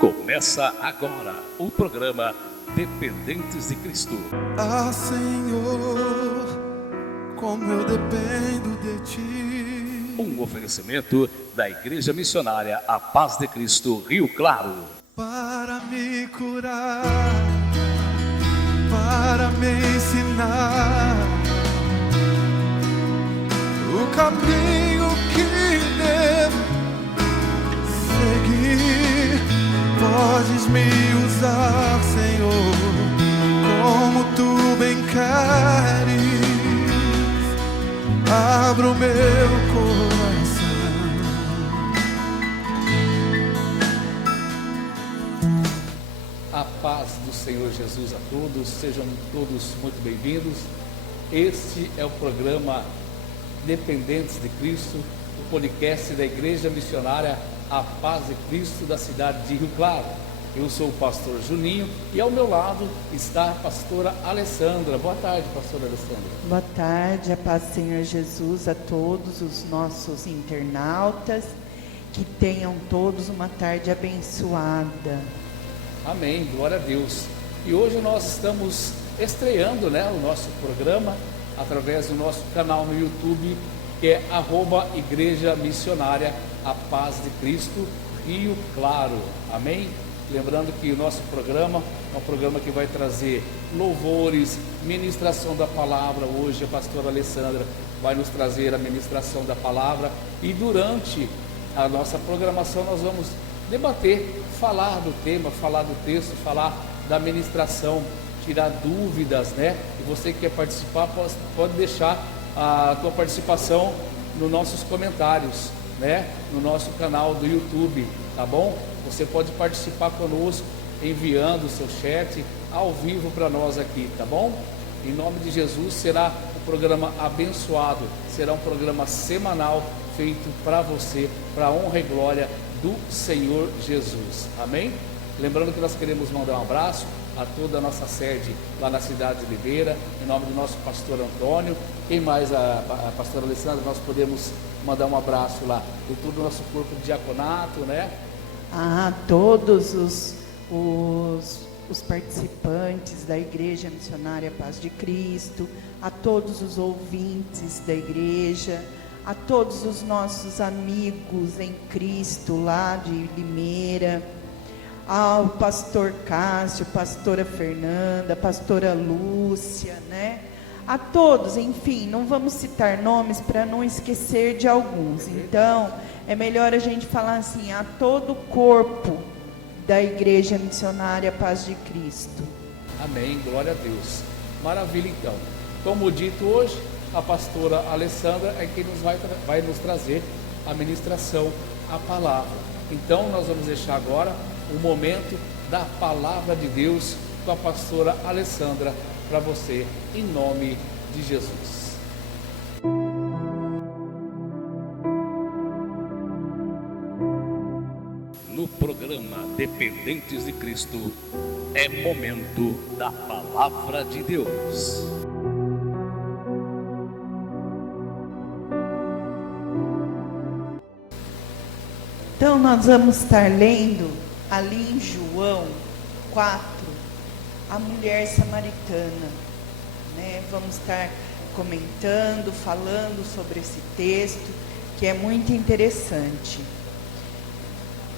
Começa agora o programa Dependentes de Cristo. Ah, Senhor, como eu dependo de Ti. Um oferecimento da Igreja Missionária A Paz de Cristo, Rio Claro. Para me curar, para me ensinar o caminho que devo seguir. Podes me usar, Senhor, como Tu bem queres. Abra o meu coração. A paz do Senhor Jesus a todos, sejam todos muito bem-vindos. Este é o programa Dependentes de Cristo, o podcast da Igreja Missionária A Paz de Cristo da cidade de Rio Claro. Eu sou o pastor Juninho e ao meu lado está a pastora Alessandra. Boa tarde, pastora Alessandra. Boa tarde, a paz do Senhor Jesus a todos os nossos internautas, que tenham todos uma tarde abençoada. Amém, glória a Deus. E hoje nós estamos estreando, o nosso programa através do nosso canal no YouTube, que é @Igreja Missionária A Paz de Cristo, Rio Claro. Amém? Lembrando que o nosso programa é um programa que vai trazer louvores, ministração da palavra. Hoje a pastora Alessandra vai nos trazer a ministração da palavra. E durante a nossa programação nós vamos debater, falar do tema, falar do texto, falar da ministração, tirar dúvidas, E você que quer participar, pode deixar a tua participação nos nossos comentários, no nosso canal do YouTube, tá bom? Você pode participar conosco, enviando o seu chat ao vivo para nós aqui, tá bom? Em nome de Jesus, será um programa abençoado, será um programa semanal feito para você, para a honra e glória do Senhor Jesus, amém? Lembrando que nós queremos mandar um abraço a toda a nossa sede lá na cidade de Limeira, em nome do nosso pastor Antônio. Quem mais? A pastora Alessandra, nós podemos mandar um abraço lá de todo o nosso corpo de diaconato, A todos os participantes da Igreja Missionária Paz de Cristo, a todos os ouvintes da igreja, a todos os nossos amigos em Cristo lá de Limeira, ao pastor Cássio, pastora Fernanda, pastora Lúcia, a todos, enfim, não vamos citar nomes para não esquecer de alguns. Então, é melhor a gente falar assim, a todo o corpo da Igreja Missionária Paz de Cristo. Amém, glória a Deus. Maravilha, então. Como dito hoje, a pastora Alessandra é quem vai nos trazer a ministração, a palavra. Então, nós vamos deixar agora o momento da palavra de Deus com a pastora Alessandra para você, em nome de Jesus. No programa Dependentes de Cristo, é momento da palavra de Deus. Então nós vamos estar lendo ali em João 4, a mulher samaritana, Vamos estar comentando, falando sobre esse texto, que é muito interessante.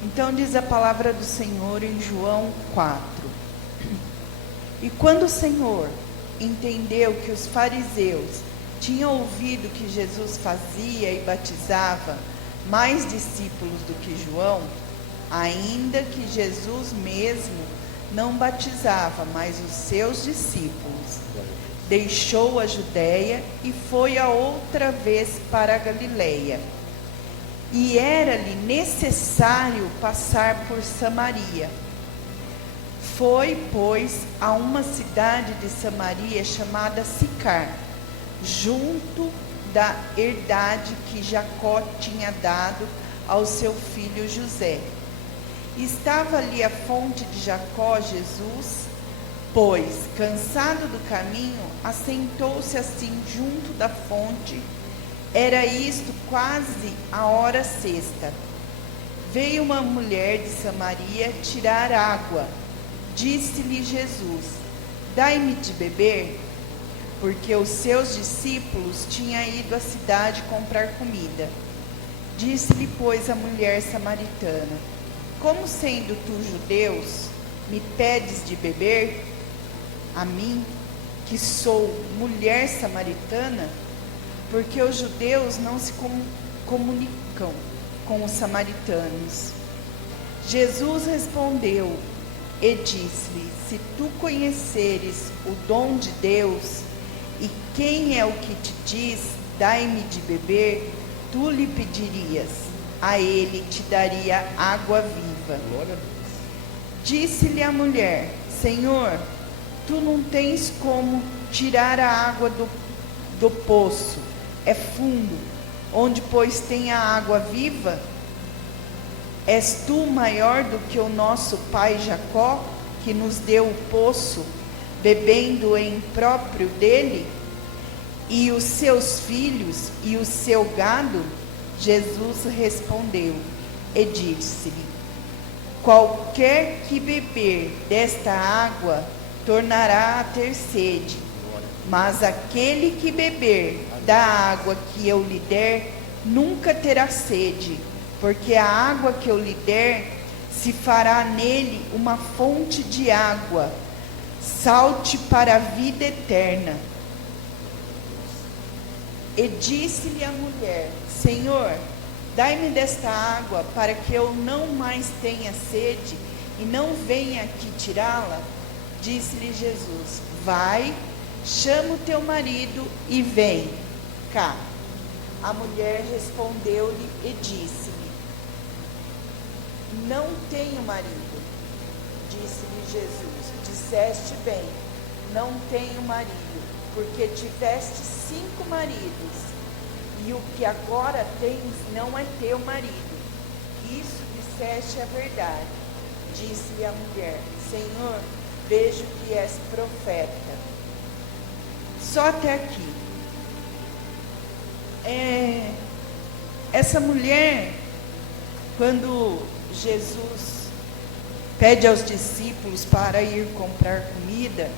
Então diz a palavra do Senhor em João 4. E quando o Senhor entendeu que os fariseus tinham ouvido que Jesus fazia e batizava mais discípulos do que João, ainda que Jesus mesmo não batizava, mas os seus discípulos, deixou a Judéia e foi a outra vez para a Galileia. E era-lhe necessário passar por Samaria. Foi, pois, a uma cidade de Samaria chamada Sicar, junto da herdade que Jacó tinha dado ao seu filho José. Estava ali a fonte de Jacó. Jesus, pois, cansado do caminho, assentou-se assim junto da fonte. Era isto quase a hora sexta. Veio uma mulher de Samaria tirar água. Disse-lhe Jesus: dai-me de beber, porque os seus discípulos tinham ido à cidade comprar comida. Disse-lhe, pois, a mulher samaritana: como sendo tu judeus, me pedes de beber? A mim, que sou mulher samaritana? Porque os judeus não se comunicam com os samaritanos. Jesus respondeu e disse-lhe: se tu conheceres o dom de Deus, e quem é o que te diz, dai-me de beber, tu lhe pedirias, a ele te daria água viva. Glória a Deus. Disse-lhe a mulher: Senhor, tu não tens como tirar a água do poço, é fundo, onde pois tem a água viva? És tu maior do que o nosso pai Jacó, que nos deu o poço, bebendo em próprio dele, e os seus filhos e o seu gado? Jesus respondeu e disse-lhe: qualquer que beber desta água tornará a ter sede, mas aquele que beber da água que eu lhe der nunca terá sede, porque a água que eu lhe der se fará nele uma fonte de água, salte para a vida eterna. E disse-lhe a mulher: Senhor, dai-me desta água, para que eu não mais tenha sede e não venha aqui tirá-la. Disse-lhe Jesus: vai, chama o teu marido e vem cá. A mulher respondeu-lhe e disse-lhe: não tenho marido. Disse-lhe Jesus: disseste bem, não tenho marido, porque tiveste 5 maridos, e o que agora tens não é teu marido. Isso disseste a verdade. Disse-lhe a mulher: Senhor, vejo que és profeta. Só até aqui. Essa mulher, quando Jesus pede aos discípulos para ir comprar comida,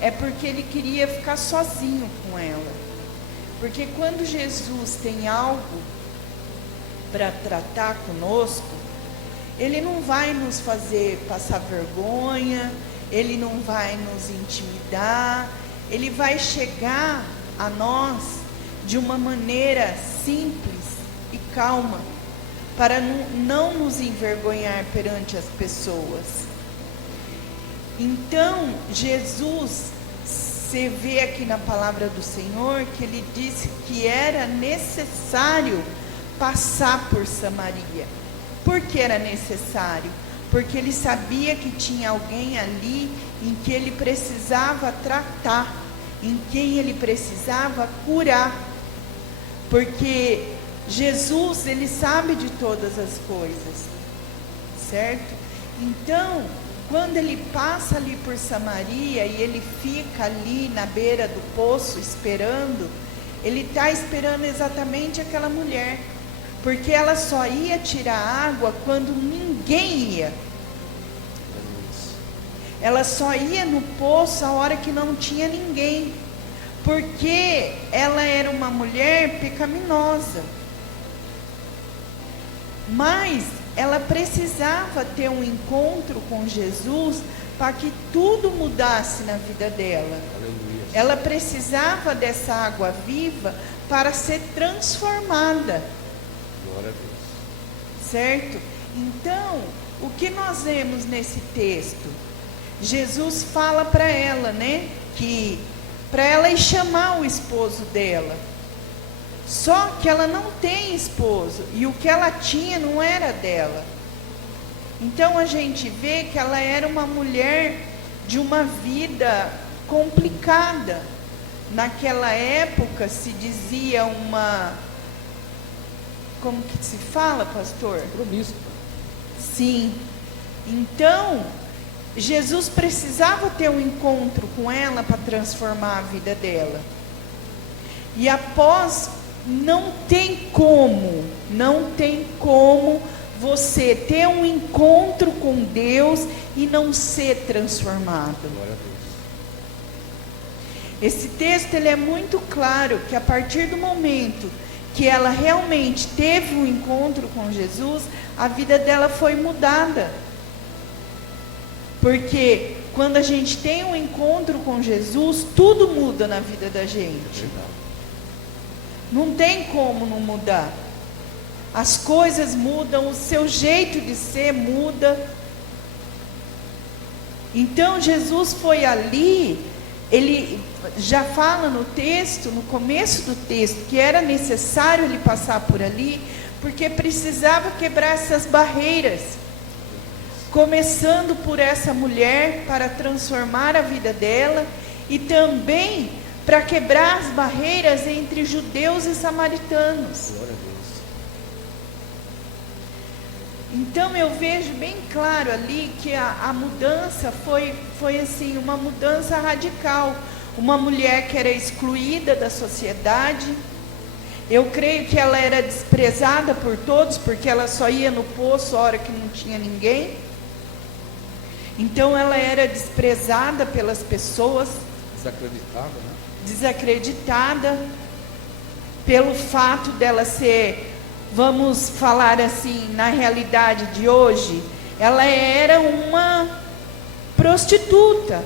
é porque ele queria ficar sozinho com ela. Porque quando Jesus tem algo para tratar conosco, ele não vai nos fazer passar vergonha, ele não vai nos intimidar, ele vai chegar a nós de uma maneira simples e calma, para não nos envergonhar perante as pessoas. Então, Jesus, você vê aqui na palavra do Senhor, que ele disse que era necessário passar por Samaria. Por que era necessário? Porque ele sabia que tinha alguém ali em que ele precisava tratar, em quem ele precisava curar. Porque Jesus, ele sabe de todas as coisas, certo? Então, quando ele passa ali por Samaria e ele fica ali na beira do poço esperando, ele está esperando exatamente aquela mulher, porque ela só ia tirar água quando ninguém ia. Ela só ia no poço a hora que não tinha ninguém, porque ela era uma mulher pecaminosa. Mas ela precisava ter um encontro com Jesus para que tudo mudasse na vida dela. Aleluia. Ela precisava dessa água viva para ser transformada. Glória a Deus. Certo? Então, o que nós vemos nesse texto? Jesus fala para ela, né? Que para ela ir chamar o esposo dela. Só que ela não tem esposo, e o que ela tinha não era dela. Então a gente vê que ela era uma mulher de uma vida complicada. Naquela época se dizia uma... Como que se fala, pastor? Promíscua. Sim. Então, Jesus precisava ter um encontro com ela para transformar a vida dela. E após... Não tem como você ter um encontro com Deus e não ser transformado. Glória a Deus. Esse texto ele é muito claro que a partir do momento que ela realmente teve um encontro com Jesus, a vida dela foi mudada. Porque quando a gente tem um encontro com Jesus, tudo muda na vida da gente. Não tem como não mudar. As coisas mudam, o seu jeito de ser muda. Então Jesus foi ali, ele já fala no texto, no começo do texto, que era necessário ele passar por ali, porque precisava quebrar essas barreiras. Começando por essa mulher, para transformar a vida dela, e também para quebrar as barreiras entre judeus e samaritanos. Glória a Deus. Então eu vejo bem claro ali que a mudança foi assim, uma mudança radical. Uma mulher que era excluída da sociedade. Eu creio que ela era desprezada por todos, porque ela só ia no poço a hora que não tinha ninguém. Então ela era desprezada pelas pessoas. Desacreditada, né? Desacreditada pelo fato dela ser, vamos falar assim, na realidade de hoje, ela era uma prostituta.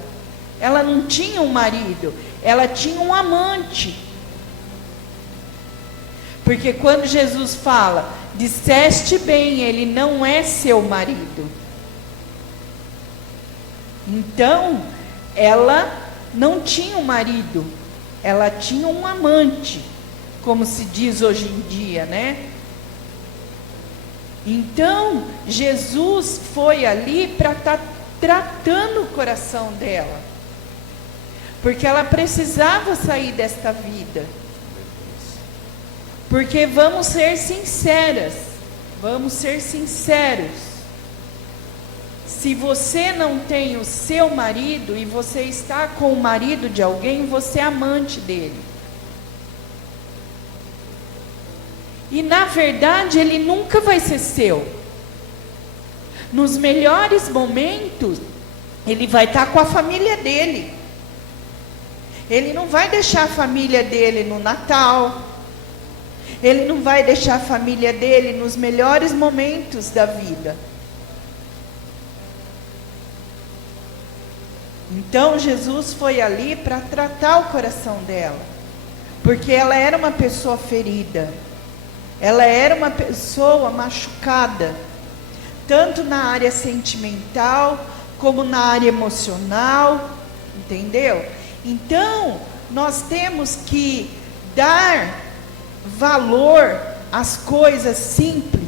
Ela não tinha um marido, ela tinha um amante. Porque quando Jesus fala, disseste bem, ele não é seu marido. Então, ela não tinha um marido, ela tinha um amante, como se diz hoje em dia, né? Então, Jesus foi ali para estar tratando o coração dela. Porque ela precisava sair desta vida. Porque vamos ser sinceras, vamos ser sinceros. Se você não tem o seu marido e você está com o marido de alguém, você é amante dele. E na verdade ele nunca vai ser seu. Nos melhores momentos, ele vai estar com a família dele. Ele não vai deixar a família dele no Natal. Ele não vai deixar a família dele nos melhores momentos da vida. Então Jesus foi ali para tratar o coração dela. Porque ela era uma pessoa ferida. Ela era uma pessoa machucada. Tanto na área sentimental, como na área emocional. Entendeu? Então, nós temos que dar valor às coisas simples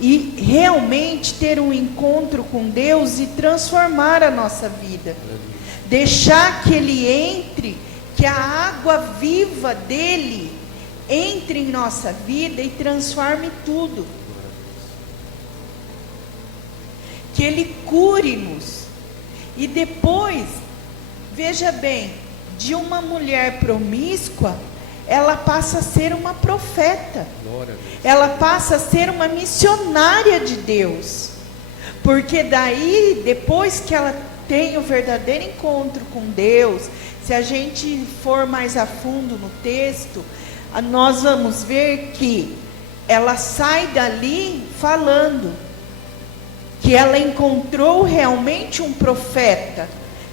e realmente ter um encontro com Deus e transformar a nossa vida. Deixar que Ele entre, que a água viva dEle entre em nossa vida e transforme tudo. Que Ele cure-nos. E depois, veja bem, de uma mulher promíscua, ela passa a ser uma profeta. Ela passa a ser uma missionária de Deus. Porque daí, depois que ela tem o verdadeiro encontro com Deus, se a gente for mais a fundo no texto, nós vamos ver que ela sai dali falando que ela encontrou realmente um profeta,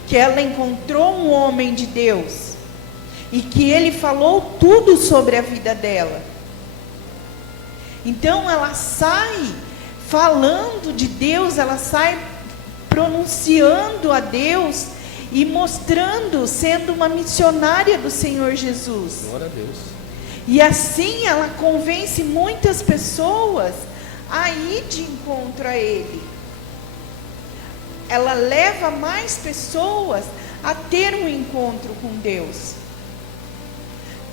que ela encontrou um homem de Deus, e que ele falou tudo sobre a vida dela. Então ela sai falando de Deus, ela sai pronunciando a Deus e mostrando, sendo uma missionária do Senhor Jesus. Glória a Deus. E assim ela convence muitas pessoas a ir de encontro a Ele. Ela leva mais pessoas a ter um encontro com Deus.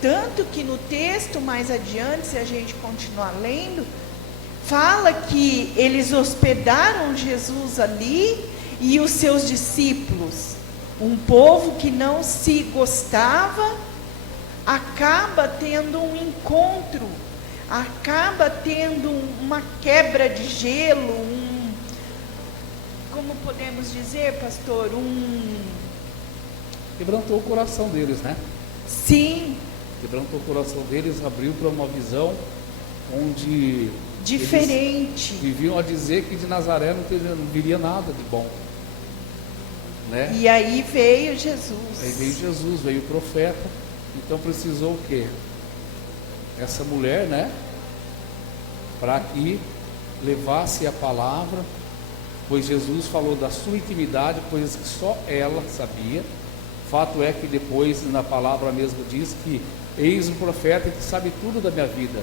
Tanto que no texto mais adiante, se a gente continuar lendo, fala que eles hospedaram Jesus ali e os seus discípulos. Um povo que não se gostava, acaba tendo um encontro acaba tendo uma quebra de gelo, como podemos dizer, pastor, Quebrantou o coração deles, né? Sim. Quebrantou o coração deles, abriu para uma visão onde diferente. eles viviam a dizer que de Nazaré não viria nada de bom, né? E aí veio Jesus. Aí veio Jesus, veio o profeta. Então precisou o quê? Essa mulher, né? Para que levasse a palavra, pois Jesus falou da sua intimidade, coisas que só ela sabia. Fato é que depois na palavra mesmo diz que eis um profeta que sabe tudo da minha vida,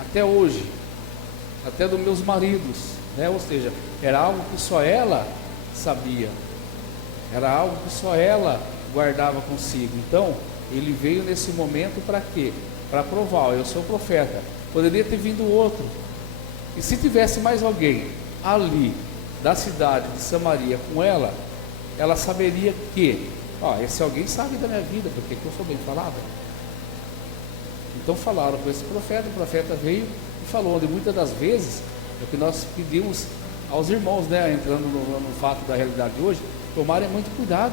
até hoje, até dos meus maridos, né? Ou seja, era algo que só ela sabia, era algo que só ela guardava consigo. Então ele veio nesse momento para quê? Para provar, eu sou profeta. Poderia ter vindo outro, e se tivesse mais alguém ali da cidade de Samaria com ela, ela saberia que esse alguém sabe da minha vida, porque eu sou bem falada. Então falaram com esse profeta, o profeta veio e falou, onde muitas das vezes é o que nós pedimos aos irmãos, né, entrando no fato da realidade de hoje, tomarem muito cuidado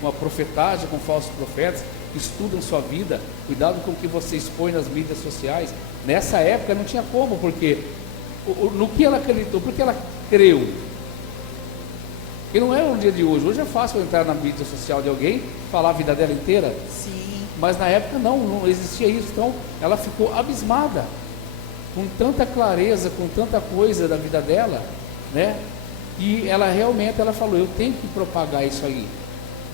com a profetagem, com falsos profetas que estudam sua vida, cuidado com o que você expõe nas mídias sociais. Nessa época não tinha como, porque no que ela acreditou, porque ela creu. E não é o dia de hoje. Hoje é fácil entrar na mídia social de alguém, falar a vida dela inteira. Sim. Mas na época não existia isso. Então ela ficou abismada, com tanta clareza, com tanta coisa da vida dela, né? E ela realmente falou, eu tenho que propagar isso aí.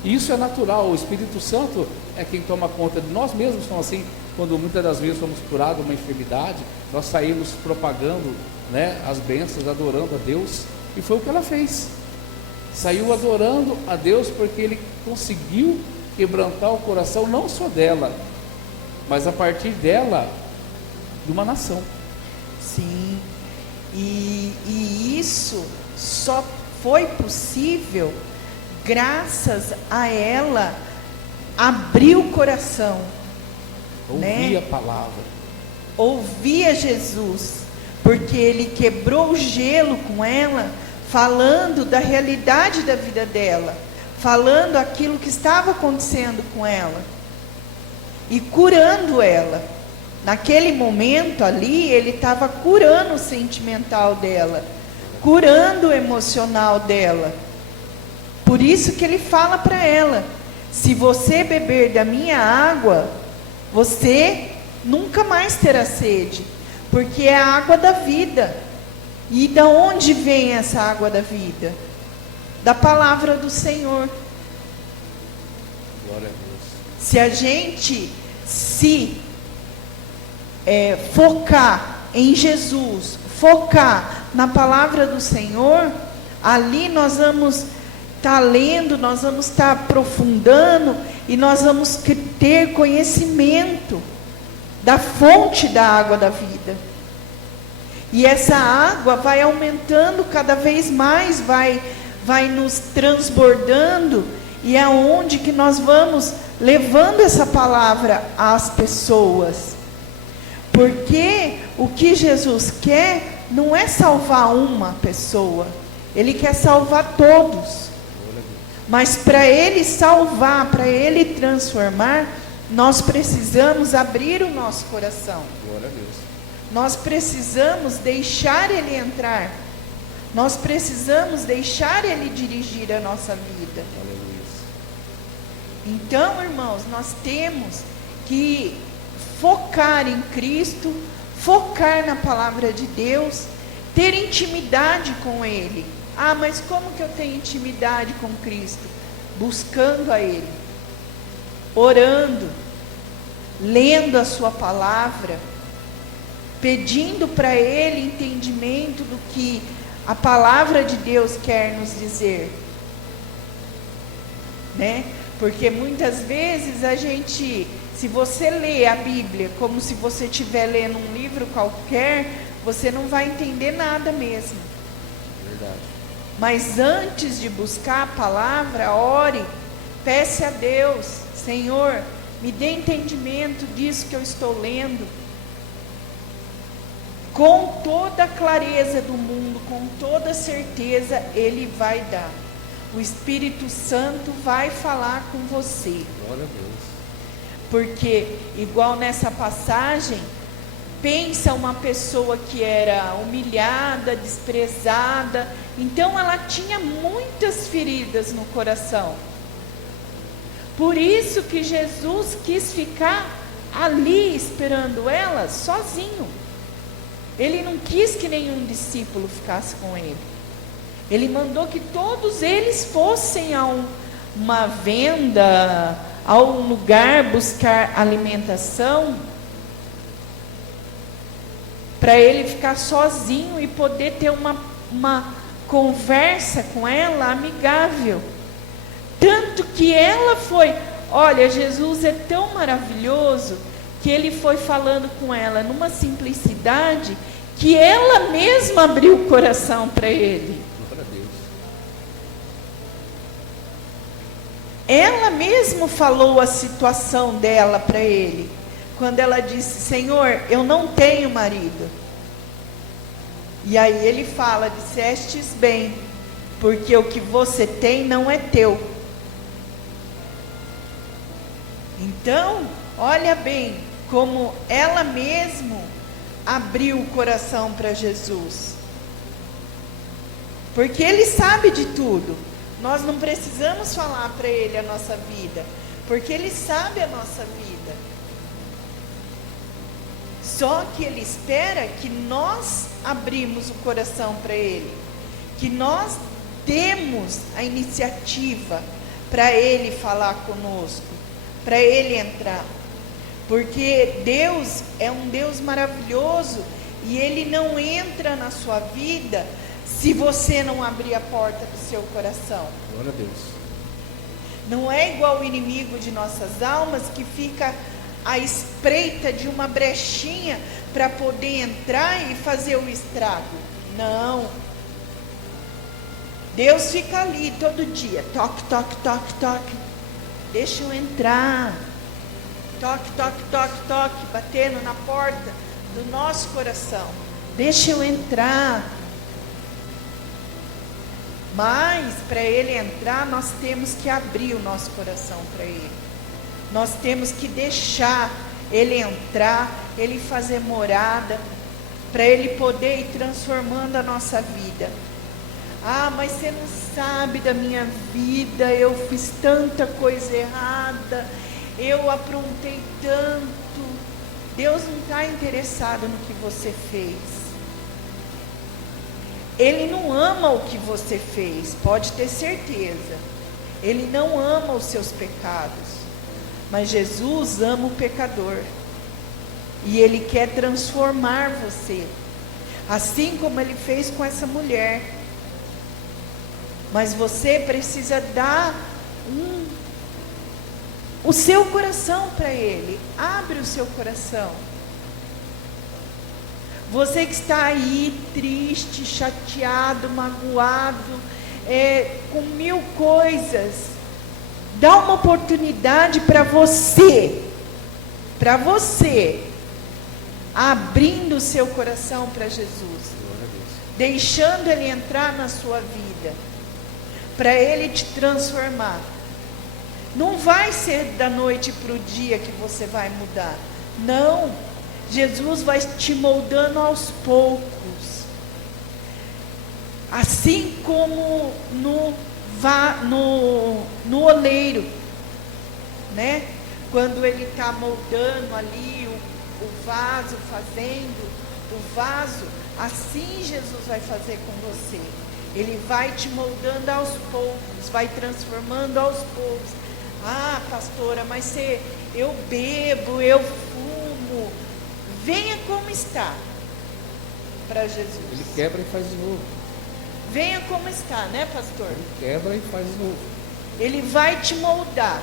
E isso é natural. O Espírito Santo é quem toma conta de nós mesmos. Somos assim, quando muitas das vezes somos curados de uma enfermidade, nós saímos propagando, né, as bênçãos, adorando a Deus. E foi o que ela fez. Saiu adorando a Deus porque ele conseguiu quebrantar o coração não só dela, mas a partir dela de uma nação. Sim. E isso só foi possível graças a ela abrir o coração, Ouvir, né, a palavra, ouvia Jesus, porque ele quebrou o gelo com ela, falando da realidade da vida dela, falando aquilo que estava acontecendo com ela e curando ela. Naquele momento ali, ele estava curando o sentimental dela, curando o emocional dela. Por isso que ele fala para ela, se você beber da minha água, você nunca mais terá sede, porque é a água da vida. E da onde vem essa água da vida? Da palavra do Senhor. Glória a Deus. Se a gente focar em Jesus, focar na palavra do Senhor, ali nós vamos estar lendo, nós vamos estar aprofundando e nós vamos ter conhecimento da fonte da água da vida. E essa água vai aumentando cada vez mais, vai nos transbordando, e é onde que nós vamos levando essa palavra às pessoas. Porque o que Jesus quer não é salvar uma pessoa, Ele quer salvar todos. Mas para Ele salvar, para Ele transformar, nós precisamos abrir o nosso coração. Glória a Deus. Nós precisamos deixar Ele entrar. Nós precisamos deixar Ele dirigir a nossa vida. Aleluia. Então, irmãos, nós temos que focar em Cristo, focar na palavra de Deus, ter intimidade com Ele. Ah, mas como que eu tenho intimidade com Cristo? Buscando a Ele, orando, lendo a sua palavra, pedindo para Ele entendimento do que a palavra de Deus quer nos dizer, né? Porque muitas vezes a gente, se você lê a Bíblia como se você estiver lendo um livro qualquer, você não vai entender nada mesmo. Verdade. Mas antes de buscar a palavra, ore, peça a Deus, Senhor, me dê entendimento disso que eu estou lendo. com toda a clareza do mundo, com toda certeza, Ele vai dar. O Espírito Santo vai falar com você. Glória a Deus. Porque, igual nessa passagem, pensa uma pessoa que era humilhada, desprezada, então ela tinha muitas feridas no coração. Por isso que Jesus quis ficar ali esperando ela sozinho. Ele não quis que nenhum discípulo ficasse com ele. Ele mandou que todos eles fossem a uma venda, a um lugar buscar alimentação, para ele ficar sozinho e poder ter uma conversa com ela amigável. Tanto que ela foi, olha, Jesus é tão maravilhoso, que ele foi falando com ela numa simplicidade, que ela mesma abriu o coração para ele. Glória a Deus. Ela mesma falou a situação dela para ele. Quando ela disse, Senhor, eu não tenho marido. E aí ele fala, dissestes bem, porque o que você tem não é teu. Então, olha bem, como ela mesma abriu o coração para Jesus. Porque Ele sabe de tudo. Nós não precisamos falar para Ele a nossa vida, porque Ele sabe a nossa vida. Só que Ele espera que nós abrimos o coração para Ele, que nós demos a iniciativa para Ele falar conosco, para Ele entrar. Porque Deus é um Deus maravilhoso e Ele não entra na sua vida se você não abrir a porta do seu coração. Glória a Deus. Não é igual o inimigo de nossas almas que fica à espreita de uma brechinha para poder entrar e fazer o estrago. Não. Deus fica ali todo dia, toque, toque, toque, toque. Deixa eu entrar. Toque, toque, toque, toque, batendo na porta do nosso coração. Deixa eu entrar. Mas para Ele entrar, nós temos que abrir o nosso coração para Ele. Nós temos que deixar Ele entrar, Ele fazer morada, para Ele poder ir transformando a nossa vida. Ah, mas você não sabe da minha vida, eu fiz tanta coisa errada, eu aprontei tanto. Deus não está interessado no que você fez. Ele não ama o que você fez, pode ter certeza. Ele não ama os seus pecados. Mas Jesus ama o pecador. E Ele quer transformar você. Assim como Ele fez com essa mulher. Mas você precisa dar o seu coração para Ele. Abre o seu coração. Você que está aí triste, chateado, magoado, com mil coisas, dá uma oportunidade para você, abrindo o seu coração para Jesus, deixando Ele entrar na sua vida, para Ele te transformar. Não vai ser da noite para o dia que você vai mudar, não. Jesus vai te moldando aos poucos. Assim como no oleiro, né? Quando ele está moldando ali o vaso, fazendo o vaso, assim Jesus vai fazer com você. Ele vai te moldando aos poucos, vai transformando aos poucos. Ah, pastora, mas eu bebo, eu fumo. Venha como está para Jesus. Ele quebra e faz de novo. Venha como está, né, pastor? Ele quebra e faz de novo. Ele vai te moldar.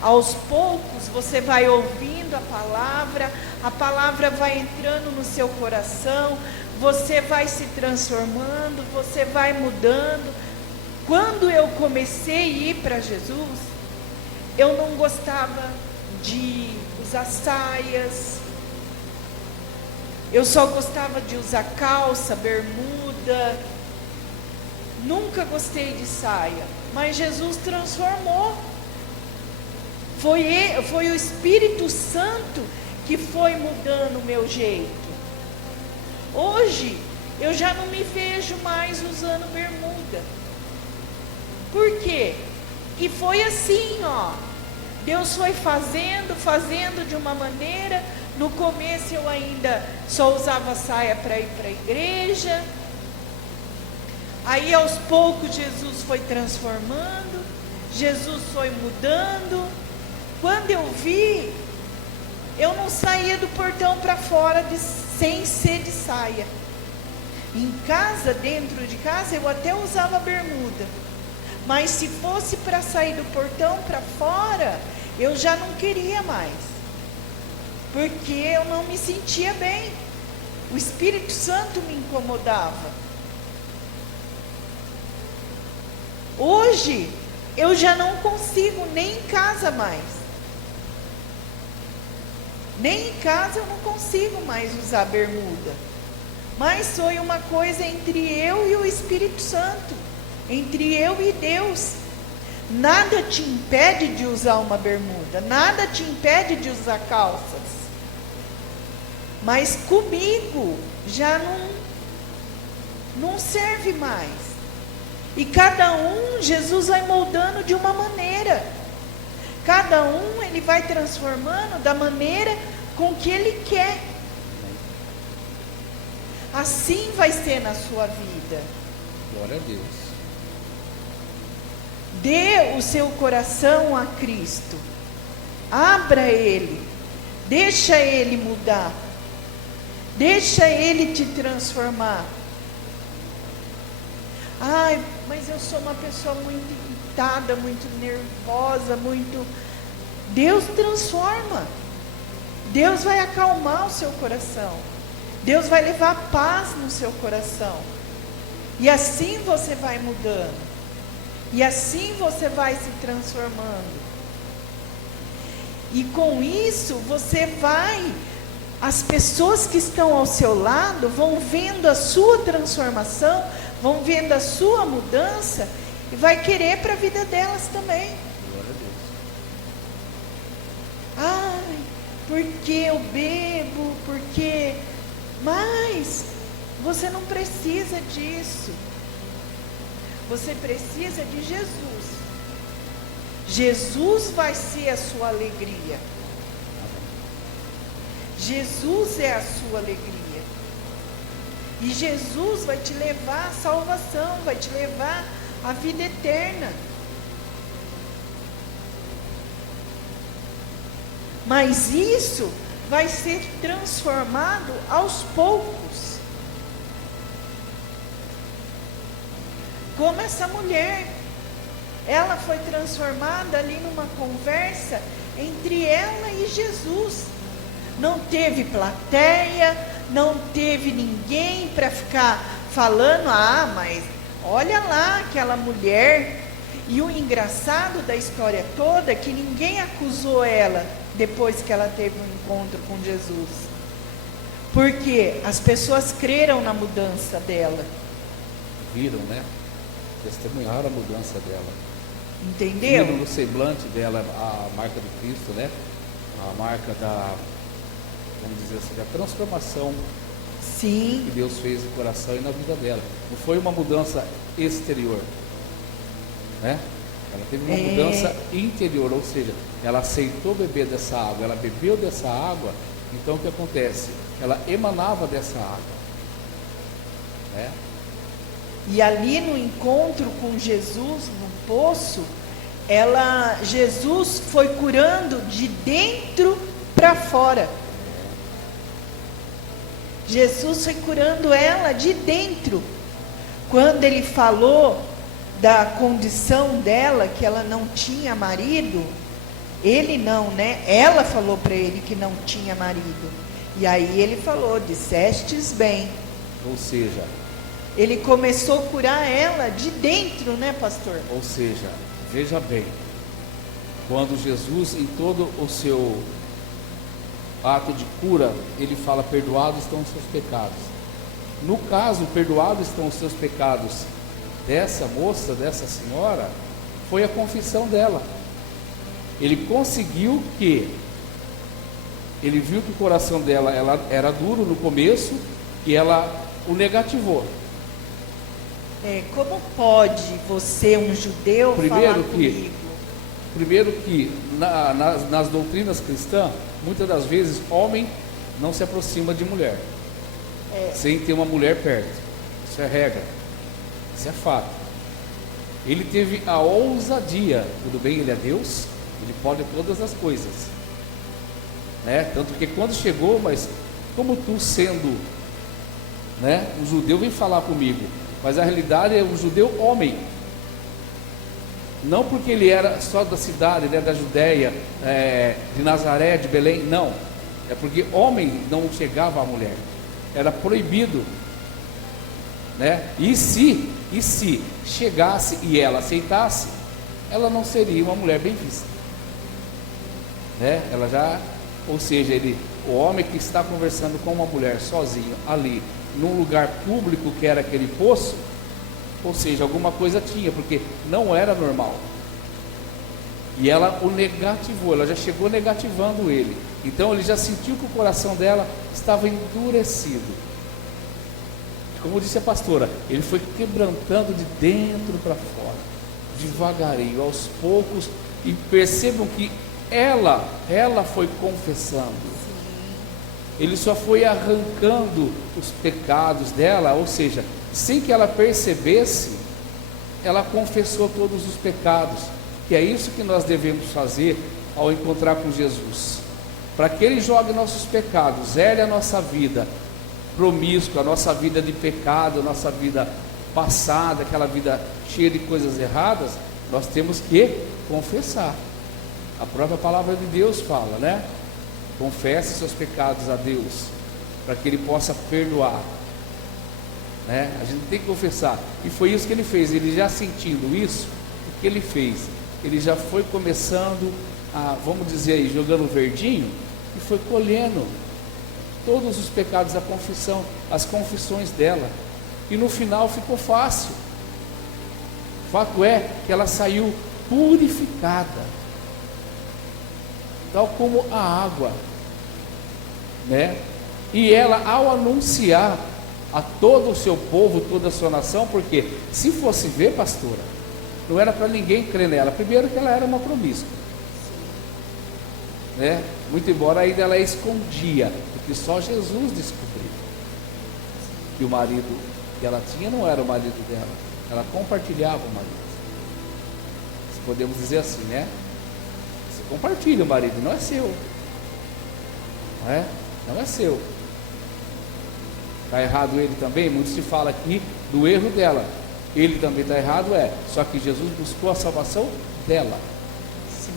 Aos poucos você vai ouvindo a palavra vai entrando no seu coração, você vai se transformando, você vai mudando. Quando eu comecei a ir para Jesus, eu não gostava de usar saias. Eu só gostava de usar calça, bermuda. Nunca gostei de saia. Mas Jesus transformou. Foi o Espírito Santo que foi mudando o meu jeito. Hoje, eu já não me vejo mais usando bermuda. Por quê? E foi assim, ó. Deus foi fazendo de uma maneira. No começo eu ainda só usava saia para ir para a igreja. Aí aos poucos Jesus foi transformando. Jesus foi mudando. Quando eu vi, eu não saía do portão para fora sem ser de saia. Em casa, dentro de casa, eu até usava bermuda. Mas se fosse para sair do portão para fora, eu já não queria mais. Porque eu não me sentia bem. O Espírito Santo me incomodava. Hoje, eu já não consigo nem em casa mais. Nem em casa eu não consigo mais usar bermuda. Mas foi uma coisa entre eu e o Espírito Santo. Entre eu e Deus. Nada te impede de usar uma bermuda. Nada te impede de usar calças. Mas comigo já não serve mais. E cada um, Jesus vai moldando de uma maneira. Cada um, Ele vai transformando da maneira com que Ele quer. Assim vai ser na sua vida. Glória a Deus. Dê o seu coração a Cristo. Abra Ele. Deixa Ele mudar. Deixa Ele te transformar. Ai, mas eu sou uma pessoa muito irritada, muito nervosa, muito... Deus transforma. Deus vai acalmar o seu coração. Deus vai levar paz no seu coração. E assim você vai mudando. E assim você vai se transformando. E com isso você vai... As pessoas que estão ao seu lado vão vendo a sua transformação, vão vendo a sua mudança e vai querer para a vida delas também. Glória a Deus. Ai, porque eu bebo, porque... Mas você não precisa disso. Você precisa de Jesus. Jesus vai ser a sua alegria. Jesus é a sua alegria. E Jesus vai te levar à salvação, vai te levar à vida eterna. Mas isso vai ser transformado aos poucos. Como essa mulher, ela foi transformada ali numa conversa entre ela e Jesus. Não teve plateia, não teve ninguém para ficar falando, mas olha lá aquela mulher. E o engraçado da história toda é que ninguém acusou ela depois que ela teve um encontro com Jesus. Porque as pessoas creram na mudança dela. Viram, né? Testemunharam a mudança dela. Entendeu? Viram no semblante dela a marca de Cristo, né? A marca da, vamos dizer assim, da transformação. Sim. Que Deus fez no coração e na vida dela. Não foi uma mudança exterior, né? Ela teve uma mudança interior, ou seja, ela aceitou beber dessa água, ela bebeu dessa água. Então o que acontece? Ela emanava dessa água, né? E ali no encontro com Jesus, no poço, Jesus foi curando de dentro para fora. Jesus foi curando ela de dentro. Quando ele falou da condição dela, que ela não tinha marido, ele não, né? Ela falou para ele que não tinha marido. E aí ele falou, dissestes bem. Ou seja, ele começou a curar ela de dentro, né, pastor? Ou seja, veja bem, quando Jesus, em todo o seu ato de cura, ele fala: perdoados estão os seus pecados. No caso, perdoados estão os seus pecados dessa moça, dessa senhora, foi a confissão dela. Ele conseguiu que, ele viu que o coração dela ela era duro no começo, e ela o negativou. Como pode você, um judeu, falar comigo? Primeiro que nas doutrinas cristãs, muitas das vezes, homem não se aproxima de mulher sem ter uma mulher perto. Isso é regra, isso é fato. Ele teve a ousadia, tudo bem, ele é Deus, ele pode todas as coisas, né? Tanto que quando chegou, mas como tu sendo, né, um judeu, vem falar comigo, mas a realidade é um judeu homem. Não porque ele era só da cidade, ele é da Judéia, de Nazaré, de Belém, não. É porque homem não chegava à mulher, era proibido, né? E se chegasse e ela aceitasse, ela não seria uma mulher bem vista, né? Ela já, ou seja, o homem que está conversando com uma mulher sozinho ali, num lugar público que era aquele poço, ou seja, alguma coisa tinha, porque não era normal. E ela o negativou, ela já chegou negativando ele. Então ele já sentiu que o coração dela estava endurecido. Como disse a pastora, ele foi quebrantando de dentro para fora, devagarinho, aos poucos. E percebam que ela foi confessando. Ele só foi arrancando os pecados dela, ou seja, sem que ela percebesse, ela confessou todos os pecados. Que é isso que nós devemos fazer ao encontrar com Jesus, para que Ele jogue nossos pecados, zere a nossa vida promíscua, a nossa vida de pecado, a nossa vida passada, aquela vida cheia de coisas erradas. Nós temos que confessar. A própria palavra de Deus fala, né? Confesse seus pecados a Deus, para que Ele possa perdoar, né? A gente tem que confessar, e foi isso que ele fez. Ele já sentindo isso, o que ele fez? Ele já foi começando a, vamos dizer aí, jogando verdinho, e foi colhendo todos os pecados da confissão, as confissões dela, e no final ficou fácil. O fato é que ela saiu purificada, tal como a água, né? E ela, ao anunciar a todo o seu povo, toda a sua nação, porque se fosse ver, pastora, não era para ninguém crer nela. Primeiro que ela era uma promíscua, né? Muito embora ainda ela escondia, porque só Jesus descobriu que o marido que ela tinha não era o marido dela, ela compartilhava o marido. Podemos dizer assim, né? Você compartilha o marido, não é seu, não é? Não é seu. Está errado ele também? Muito se fala aqui do erro dela. Ele também está errado, só que Jesus buscou a salvação dela. Sim.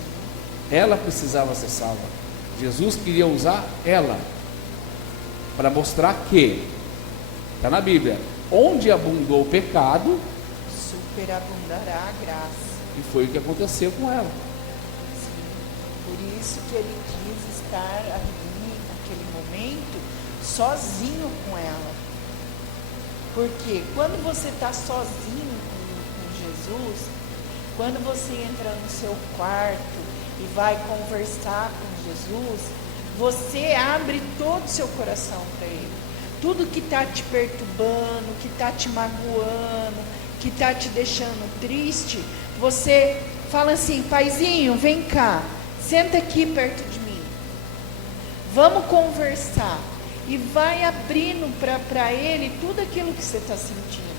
Ela precisava ser salva. Jesus queria usar ela para mostrar que, está na Bíblia, onde abundou o pecado, superabundará a graça. E foi o que aconteceu com ela. Sim. Por isso que ele quis estar ali naquele momento sozinho com ela. Porque quando você está sozinho com Jesus, quando você entra no seu quarto e vai conversar com Jesus, você abre todo o seu coração para Ele. Tudo que está te perturbando, que está te magoando, que está te deixando triste, você fala assim: paizinho, vem cá, senta aqui perto de mim, vamos conversar. E vai abrindo para Ele tudo aquilo que você está sentindo.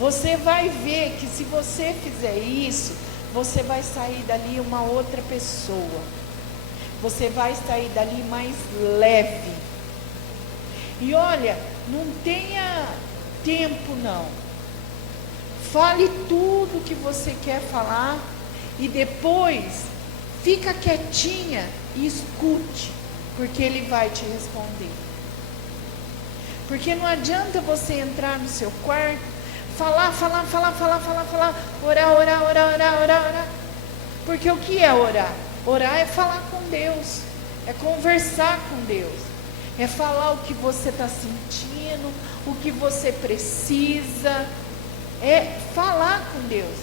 Você vai ver que se você fizer isso, você vai sair dali uma outra pessoa. Você vai sair dali mais leve. E olha, não tenha tempo não. Fale tudo que você quer falar e depois fica quietinha e escute. Porque Ele vai te responder. Porque não adianta você entrar no seu quarto, falar, orar. Porque o que é orar? Orar é falar com Deus, é conversar com Deus, é falar o que você está sentindo, o que você precisa, é falar com Deus.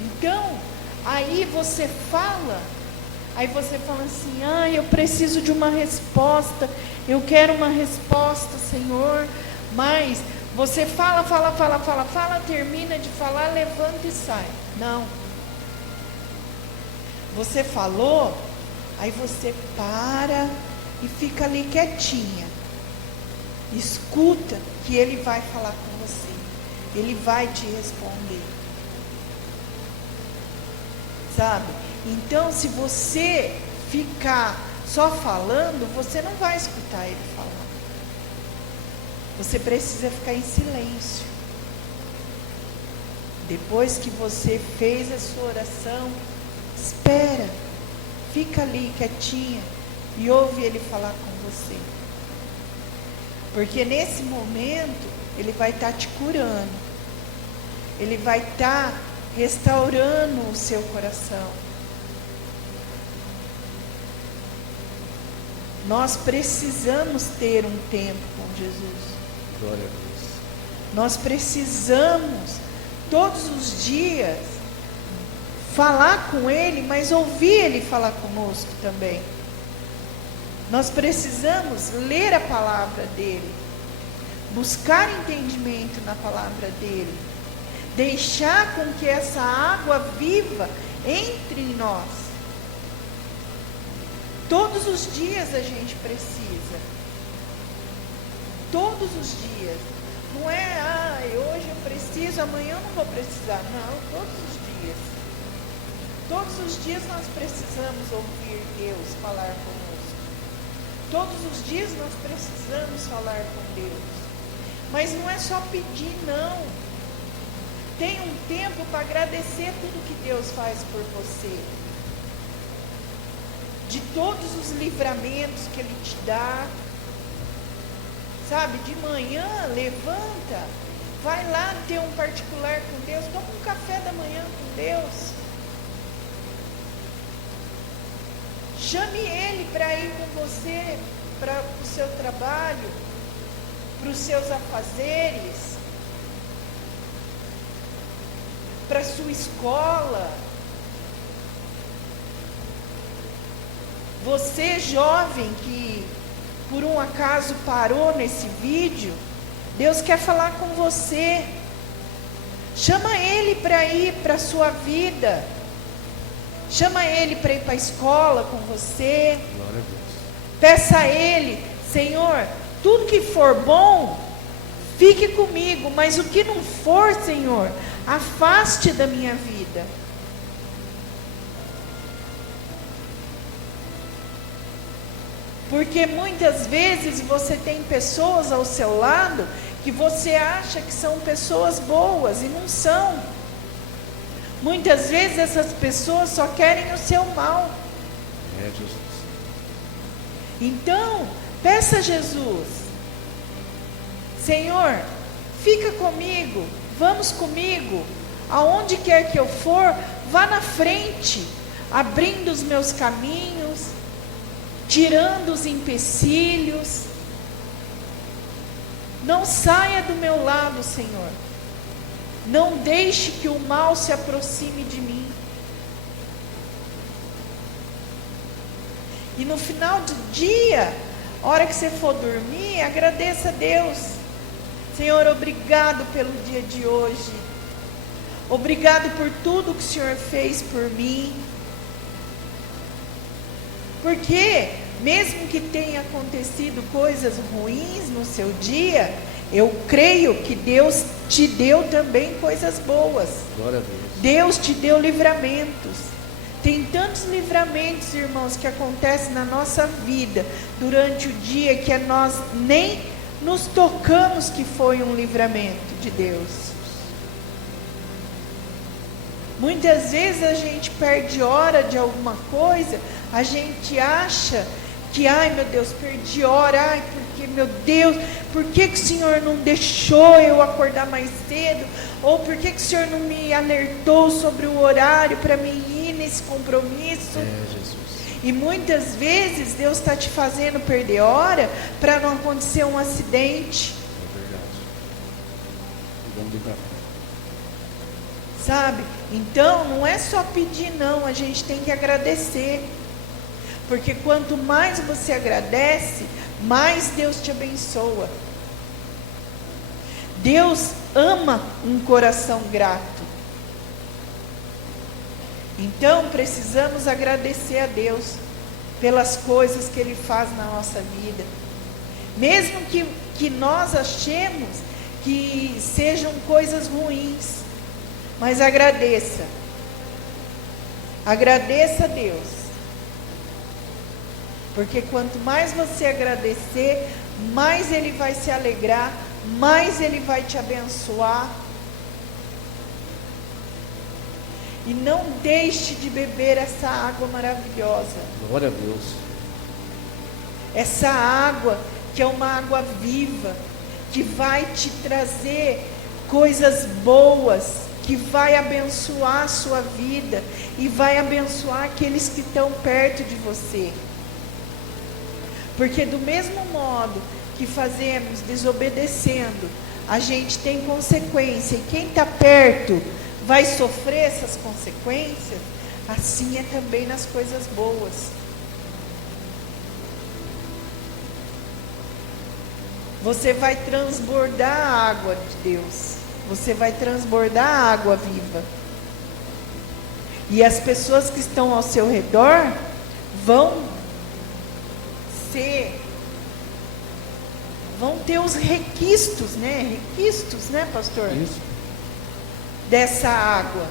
Então, aí você fala assim, eu preciso de uma resposta, eu quero uma resposta, Senhor, mas você fala, termina de falar, levanta e sai. Não. Você falou, aí você para e fica ali quietinha. Escuta que Ele vai falar com você. Ele vai te responder. Sabe? Então, se você ficar só falando, você não vai escutar Ele falar. Você precisa ficar em silêncio. Depois que você fez a sua oração, espera, fica ali quietinha e ouve Ele falar com você. Porque nesse momento, Ele vai estar te curando. Ele vai estar restaurando o seu coração. Nós precisamos ter um tempo com Jesus. Glória a Deus. Nós precisamos, todos os dias, falar com Ele, mas ouvir Ele falar conosco também. Nós precisamos ler a palavra dEle, buscar entendimento na palavra dEle, deixar com que essa água viva entre em nós. Todos os dias a gente precisa. Todos os dias. Não é, hoje eu preciso, amanhã eu não vou precisar. Não, todos os dias. Todos os dias nós precisamos ouvir Deus falar conosco. Todos os dias nós precisamos falar com Deus. Mas não é só pedir, não. Tem um tempo para agradecer tudo que Deus faz por você. De todos os livramentos que Ele te dá. Sabe, de manhã, levanta, vai lá ter um particular com Deus, toma um café da manhã com Deus. Chame Ele para ir com você para o seu trabalho, para os seus afazeres, para a sua escola. Você jovem que por um acaso parou nesse vídeo, Deus quer falar com você. Chama Ele para ir para a sua vida. Chama Ele para ir para a escola com você. Glória a Deus. Peça a Ele, Senhor, tudo que for bom, fique comigo, mas o que não for, Senhor, afaste da minha vida. Porque muitas vezes você tem pessoas ao seu lado que você acha que são pessoas boas e não são. Muitas vezes essas pessoas só querem o seu mal. É, Jesus. Então, peça a Jesus, Senhor, fica comigo, vamos comigo, aonde quer que eu for, vá na frente, abrindo os meus caminhos, tirando os empecilhos. Não saia do meu lado, Senhor. Não deixe que o mal se aproxime de mim. E no final do dia, a hora que você for dormir, agradeça a Deus. Senhor, obrigado pelo dia de hoje. Obrigado por tudo que o Senhor fez por mim. Porque, mesmo que tenha acontecido coisas ruins no seu dia, eu creio que Deus te deu também coisas boas. Glória a Deus. Deus te deu livramentos. Tem tantos livramentos, irmãos, que acontecem na nossa vida durante o dia que nós nem nos tocamos que foi um livramento de Deus. Muitas vezes a gente perde hora de alguma coisa, a gente acha que, ai meu Deus, perdi hora, ai porque meu Deus, por que que o Senhor não deixou eu acordar mais cedo? Ou por que que o Senhor não me alertou sobre o horário para mim ir nesse compromisso? É, Jesus. E muitas vezes Deus está te fazendo perder hora para não acontecer um acidente. É verdade. Vamos ir para frente. Sabe? Então, não é só pedir não, a gente tem que agradecer. Porque quanto mais você agradece, mais Deus te abençoa. Deus ama um coração grato. Então, precisamos agradecer a Deus pelas coisas que Ele faz na nossa vida. Mesmo que nós achemos que sejam coisas ruins. Mas agradeça. Agradeça a Deus. Porque quanto mais você agradecer, mais Ele vai se alegrar, mais Ele vai te abençoar. E não deixe de beber essa água maravilhosa. Glória a Deus. Essa água que é uma água viva, que vai te trazer coisas boas, que vai abençoar a sua vida e vai abençoar aqueles que estão perto de você. Porque do mesmo modo que fazemos desobedecendo, a gente tem consequência, e quem está perto vai sofrer essas consequências, assim é também nas coisas boas. Você vai transbordar a água de Deus. Você vai transbordar a água viva. E as pessoas que estão ao seu redor vão ter os requistos, né? Requistos, né, pastor? Isso. Dessa água.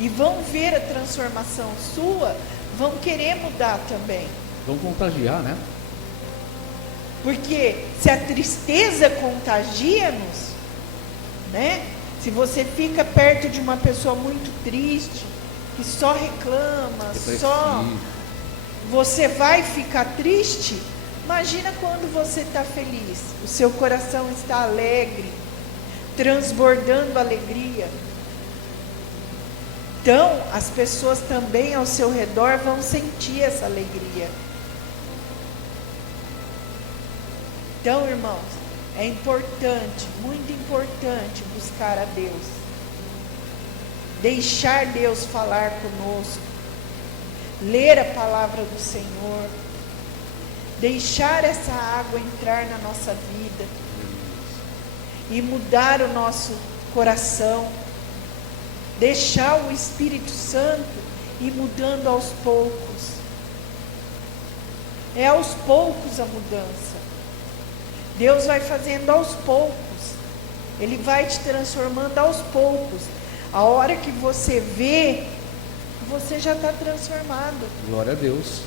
E vão ver a transformação sua, vão querer mudar também. Vão contagiar, né? Porque se a tristeza contagia-nos, né? Se você fica perto de uma pessoa muito triste, que só reclama, só você vai ficar triste. Imagina quando você está feliz, o seu coração está alegre, transbordando alegria. Então, as pessoas também ao seu redor vão sentir essa alegria. Então, irmãos, é importante, muito importante buscar a Deus. Deixar Deus falar conosco. Ler a palavra do Senhor. Deixar essa água entrar na nossa vida. E mudar o nosso coração. Deixar o Espírito Santo ir mudando aos poucos. É aos poucos a mudança. Deus vai fazendo aos poucos. Ele vai te transformando aos poucos. A hora que você vê, você já está transformado. Glória a Deus.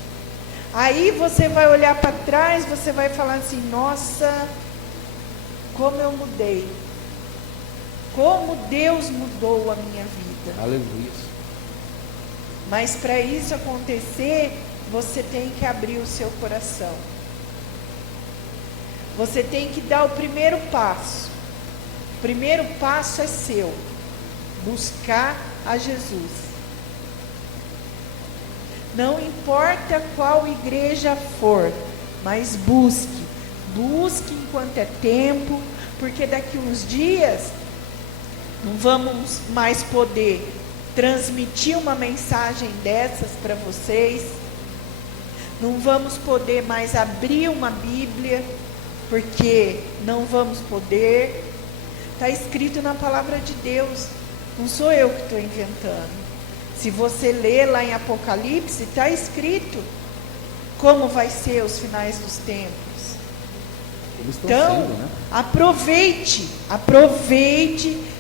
Aí você vai olhar para trás, você vai falar assim: nossa, como eu mudei. Como Deus mudou a minha vida. Aleluia. Mas para isso acontecer, você tem que abrir o seu coração. Você tem que dar o primeiro passo. O primeiro passo é seu. Buscar a Jesus. Não importa qual igreja for, mas busque. Busque enquanto é tempo, porque daqui uns dias não vamos mais poder transmitir uma mensagem dessas para vocês. Não vamos poder mais abrir uma Bíblia, porque não vamos poder. Está escrito na palavra de Deus. Não sou eu que estou inventando. Se você ler lá em Apocalipse, está escrito como vai ser os finais dos tempos. Então, sendo, né? aproveite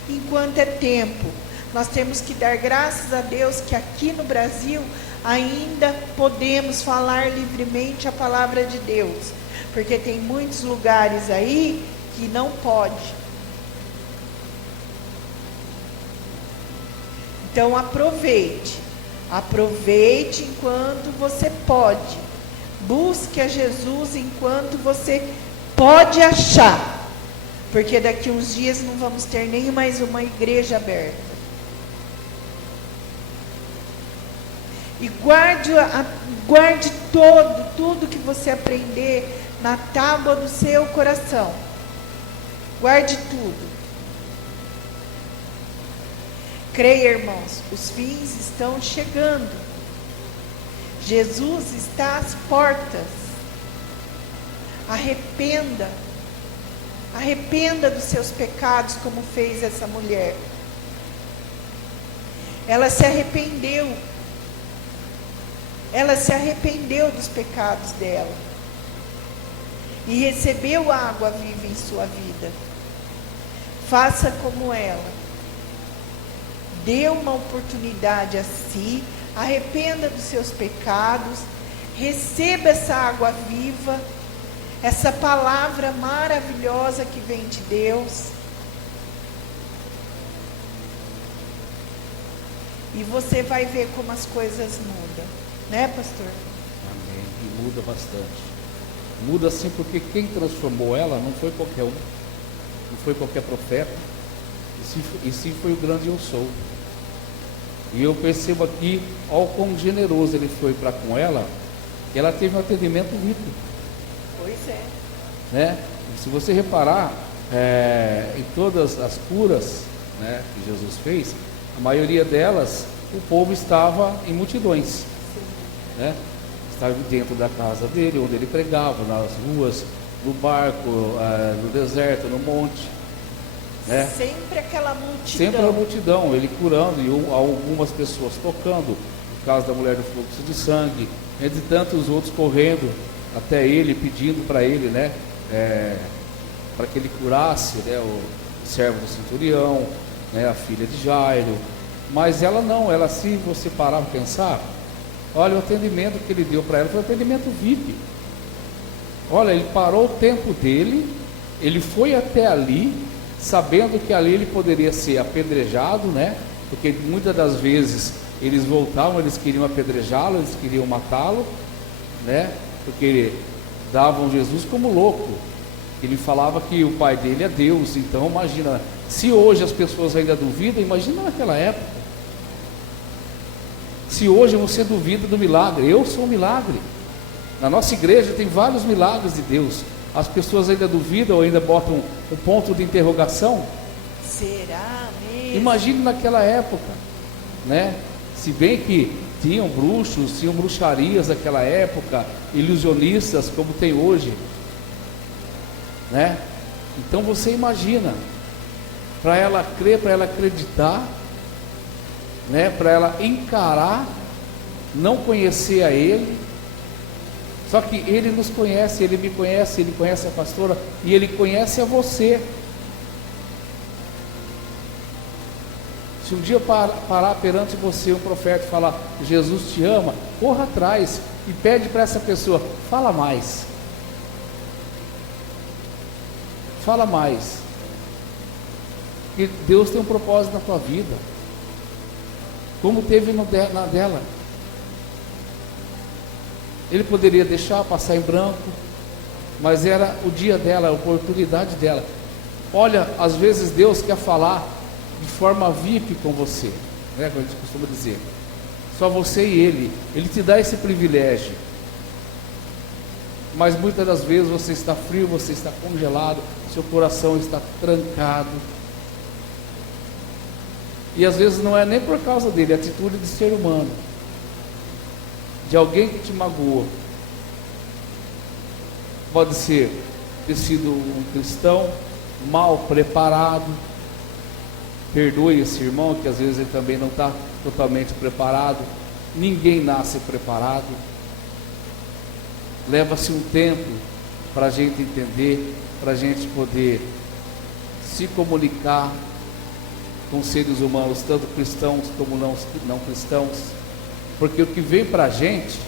enquanto é tempo. Nós temos que dar graças a Deus que aqui no Brasil ainda podemos falar livremente a palavra de Deus. Porque tem muitos lugares aí que não pode. Então aproveite enquanto você pode. Busque a Jesus enquanto você pode achar. Porque daqui uns dias não vamos ter nem mais uma igreja aberta. E guarde tudo que você aprender na tábua do seu coração. Guarde tudo. Creia, irmãos, os fins estão chegando. Jesus está às portas. Arrependa. Arrependa dos seus pecados, como fez essa mulher. Ela se arrependeu. Ela se arrependeu dos pecados dela. E recebeu a água viva em sua vida. Faça como ela. Dê uma oportunidade a si. Arrependa dos seus pecados. Receba essa água viva. Essa palavra maravilhosa que vem de Deus. E você vai ver como as coisas mudam. Né, pastor? Amém. E muda bastante. Muda sim, porque quem transformou ela não foi qualquer um. Não foi qualquer profeta. E sim foi o grande eu sou. E eu percebo aqui, ao quão generoso ele foi para com ela, que ela teve um atendimento VIP. Pois é. Né? E se você reparar, em todas as curas, né, que Jesus fez, a maioria delas, o povo estava em multidões. Né? Estava dentro da casa dele, onde ele pregava, nas ruas, no barco, no deserto, no monte. Né? Sempre aquela multidão. Sempre a multidão, ele curando e algumas pessoas tocando, no caso da mulher do fluxo de sangue, entre tantos outros correndo até ele, pedindo para ele, né, para que ele curasse, né, o servo do centurião, né, a filha de Jairo. Mas ela não, ela, se você parar para pensar, olha o atendimento que ele deu para ela, foi um atendimento VIP. Olha, ele parou o tempo dele, ele foi até ali, sabendo que ali ele poderia ser apedrejado, né? Porque muitas das vezes eles voltavam, eles queriam apedrejá-lo, eles queriam matá-lo, né? Porque davam Jesus como louco. Ele falava que o pai dele é Deus. Então imagina, se hoje as pessoas ainda duvidam, imagina naquela época. Se hoje você duvida do milagre, eu sou um milagre. Na nossa igreja tem vários milagres de Deus. As pessoas ainda duvidam ou ainda botam um ponto de interrogação. Será mesmo? Imagine naquela época, né? Se bem que tinham bruxos, tinham bruxarias naquela época, ilusionistas como tem hoje, né? Então você imagina, para ela crer, para ela acreditar, né? Para ela encarar, não conhecer a Ele. Só que Ele nos conhece, Ele me conhece, Ele conhece a pastora e Ele conhece a você. Se um dia parar perante você um profeta e falar, Jesus te ama, corra atrás e pede para essa pessoa, fala mais. Fala mais. Porque Deus tem um propósito na tua vida, como teve na dela. Ele poderia deixar passar em branco, mas era o dia dela, a oportunidade dela. Olha, às vezes Deus quer falar de forma VIP com você, né, como a gente costuma dizer. Só você e Ele te dá esse privilégio. Mas muitas das vezes você está frio, você está congelado, seu coração está trancado. E às vezes não é nem por causa dele, é a atitude de ser humano, de alguém que te magoou. Pode ser ter sido um cristão mal preparado. Perdoe esse irmão, que às vezes ele também não está totalmente preparado. Ninguém nasce preparado. Leva-se um tempo para a gente entender, para a gente poder se comunicar com seres humanos, tanto cristãos como não cristãos. Porque o que vem para a gente,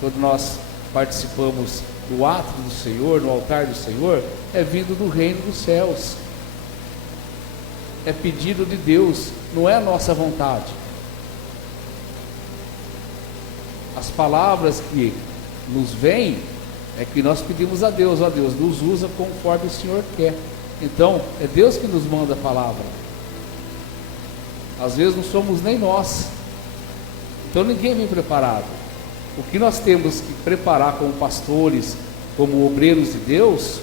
quando nós participamos do ato do Senhor, no altar do Senhor, é vindo do reino dos céus. É pedido de Deus, não é a nossa vontade. As palavras que nos vêm, é que nós pedimos a Deus, ó Deus, nos usa conforme o Senhor quer. Então, é Deus que nos manda a palavra. Às vezes não somos nem nós, Então ninguém vem preparado. O que nós temos que preparar como pastores, como obreiros de Deus,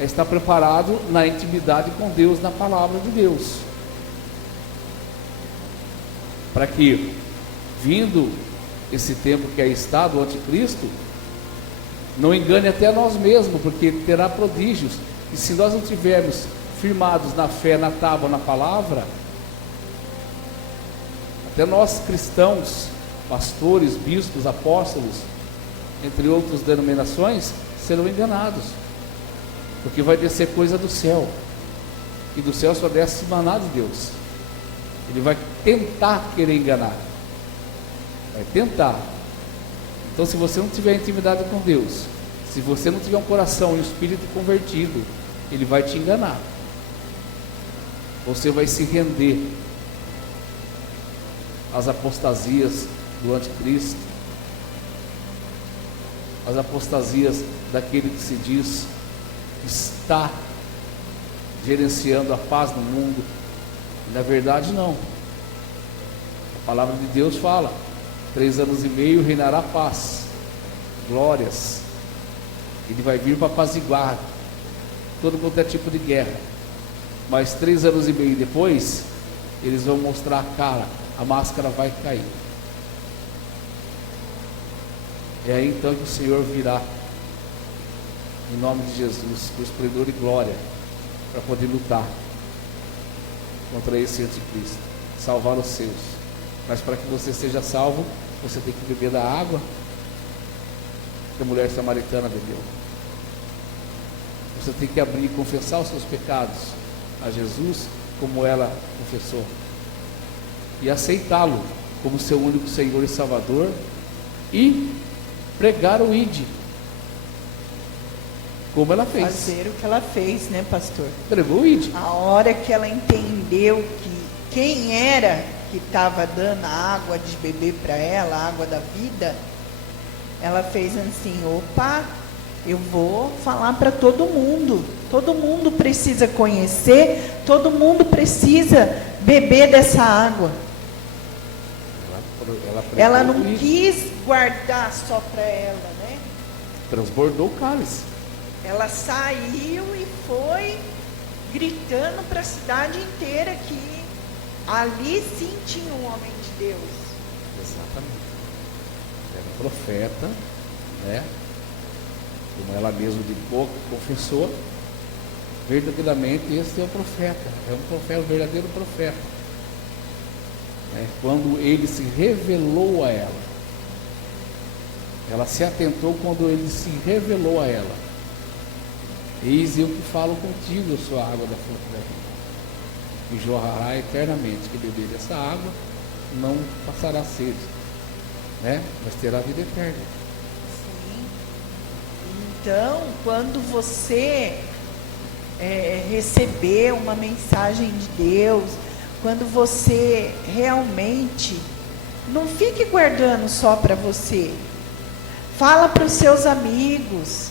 é estar preparado na intimidade com Deus, na palavra de Deus. Para que, vindo esse tempo que aí está do anticristo, não engane até nós mesmos, porque terá prodígios. E se nós não tivermos firmados na fé, na tábua, na palavra, até nós cristãos, pastores, bispos, apóstolos, entre outras denominações, serão enganados, porque vai descer coisa do céu, e do céu só desce maná de Deus. Ele vai tentar querer enganar, vai tentar. Então, se você não tiver intimidade com Deus, se você não tiver um coração e um espírito convertido, ele vai te enganar. Você vai se render às apostasias do anticristo, às apostasias daquele que se diz que está gerenciando a paz no mundo. E na verdade não. A palavra de Deus fala: 3 anos e meio reinará paz, glórias. Ele vai vir para apaziguar todo quanto é tipo de guerra. Mas 3 anos e meio depois, eles vão mostrar a cara, a máscara vai cair. É aí então que o Senhor virá, em nome de Jesus, com esplendor e glória, para poder lutar contra esse anticristo, salvar os seus. Mas para que você seja salvo, você tem que beber da água que a mulher samaritana bebeu. Você tem que abrir e confessar os seus pecados a Jesus, como ela confessou, e aceitá-lo como seu único Senhor e Salvador, e pregar o ID, como ela fez. Fazer o que ela fez, né, pastor? Pregou o ID. A hora que ela entendeu que quem era que estava dando a água de beber para ela, a água da vida, ela fez assim: opa, eu vou falar para todo mundo precisa conhecer, todo mundo precisa beber dessa água. Ela não quis guardar só para ela, né? Transbordou o cálice. Ela saiu e foi gritando para a cidade inteira que ali sim tinha um homem de Deus. Exatamente. Era um profeta, né? Como ela mesma de boca confessou, verdadeiramente esse é o profeta. É um profeta, um verdadeiro profeta. Quando ele se revelou a ela se atentou quando ele se revelou a ela: eis eu que falo contigo, eu sou a água da fonte da vida, e jorrará eternamente. Que beber dessa água não passará sede, né? Mas terá vida eterna. Sim. Então, quando você receber uma mensagem de Deus, quando você realmente não fique guardando só para você, fala para os seus amigos,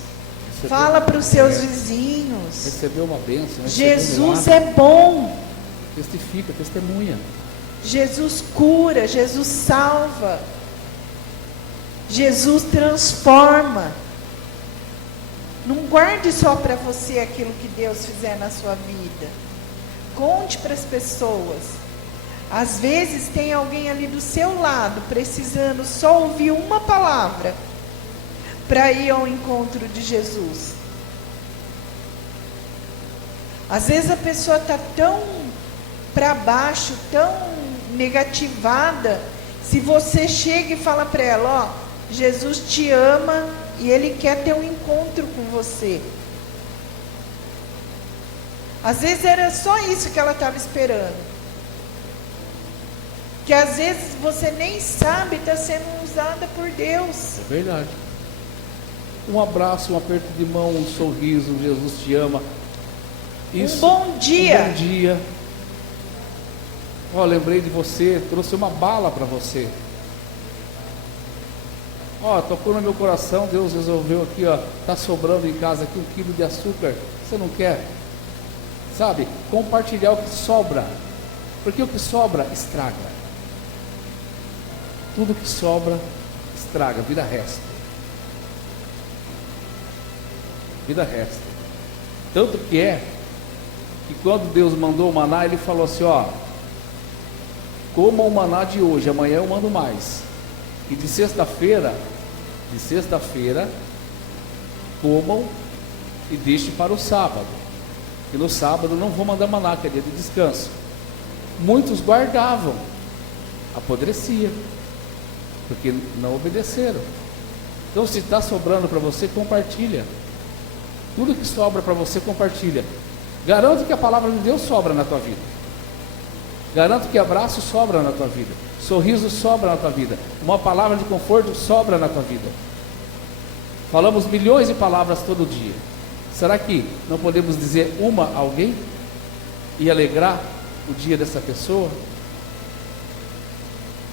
fala para os seus vizinhos. Recebeu uma bênção. Jesus é bom. Testifica, testemunha. Jesus cura, Jesus salva, Jesus transforma. Não guarde só para você aquilo que Deus fizer na sua vida. Conte para as pessoas. Às vezes tem alguém ali do seu lado precisando só ouvir uma palavra para ir ao encontro de Jesus. Às vezes a pessoa está tão para baixo, tão negativada. Se você chega e fala para ela: ó, Jesus te ama e Ele quer ter um encontro com você. Às vezes era só isso que ela estava esperando. Que às vezes você nem sabe, está sendo usada por Deus. É verdade. Um abraço, um aperto de mão, um sorriso, Jesus te ama. Isso, um bom dia. Um bom dia. Ó, lembrei de você, trouxe uma bala para você. Ó, tocou no meu coração, Deus resolveu aqui, ó, tá sobrando em casa aqui 1 quilo de açúcar. Você não quer? Sabe, compartilhar o que sobra, porque o que sobra estraga. tudo que sobra estraga, vira resto. Vida resta. Tanto que que quando Deus mandou o maná, Ele falou assim, ó, coma o maná de hoje, amanhã eu mando mais. E de sexta-feira, comam e deixem para o sábado. E no sábado não vou mandar maná, que é dia de descanso. Muitos guardavam, apodrecia, porque não obedeceram. Então, se está sobrando para você, compartilha. Tudo que sobra para você, compartilha. Garanto que a palavra de Deus sobra na tua vida. Garanto que abraço sobra na tua vida. Sorriso sobra na tua vida. Uma palavra de conforto sobra na tua vida. Falamos milhões de palavras todo dia. Será que não podemos dizer uma a alguém e alegrar o dia dessa pessoa?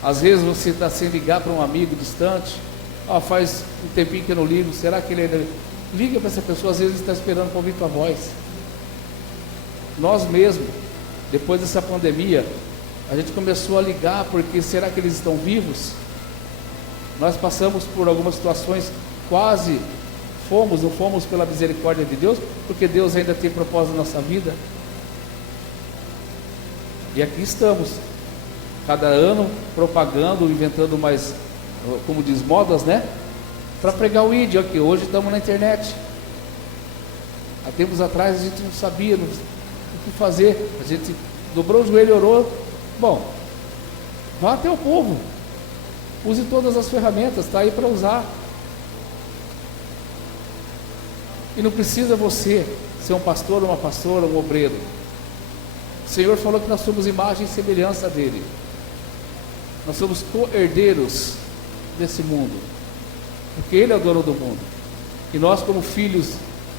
Às vezes você está sem ligar para um amigo distante. Faz um tempinho que eu não ligo. Será que ele ainda... Liga para essa pessoa, às vezes está esperando para ouvir tua voz. Nós mesmos, depois dessa pandemia, a gente começou a ligar, porque será que eles estão vivos? Nós passamos por algumas situações, quase não fomos pela misericórdia de Deus, porque Deus ainda tem propósito na nossa vida. E aqui estamos, cada ano propagando, inventando mais, como diz, modas, né? Para pregar o ID, aqui hoje estamos na internet. Há tempos atrás a gente não sabia o que fazer, a gente dobrou o joelho e orou. Bom, vá até o povo, use todas as ferramentas, está aí para usar. E não precisa você ser um pastor, uma pastora, um obreiro. O Senhor falou que nós somos imagem e semelhança dele. Nós somos co-herdeiros desse mundo, porque Ele é o dono do mundo. E nós, como filhos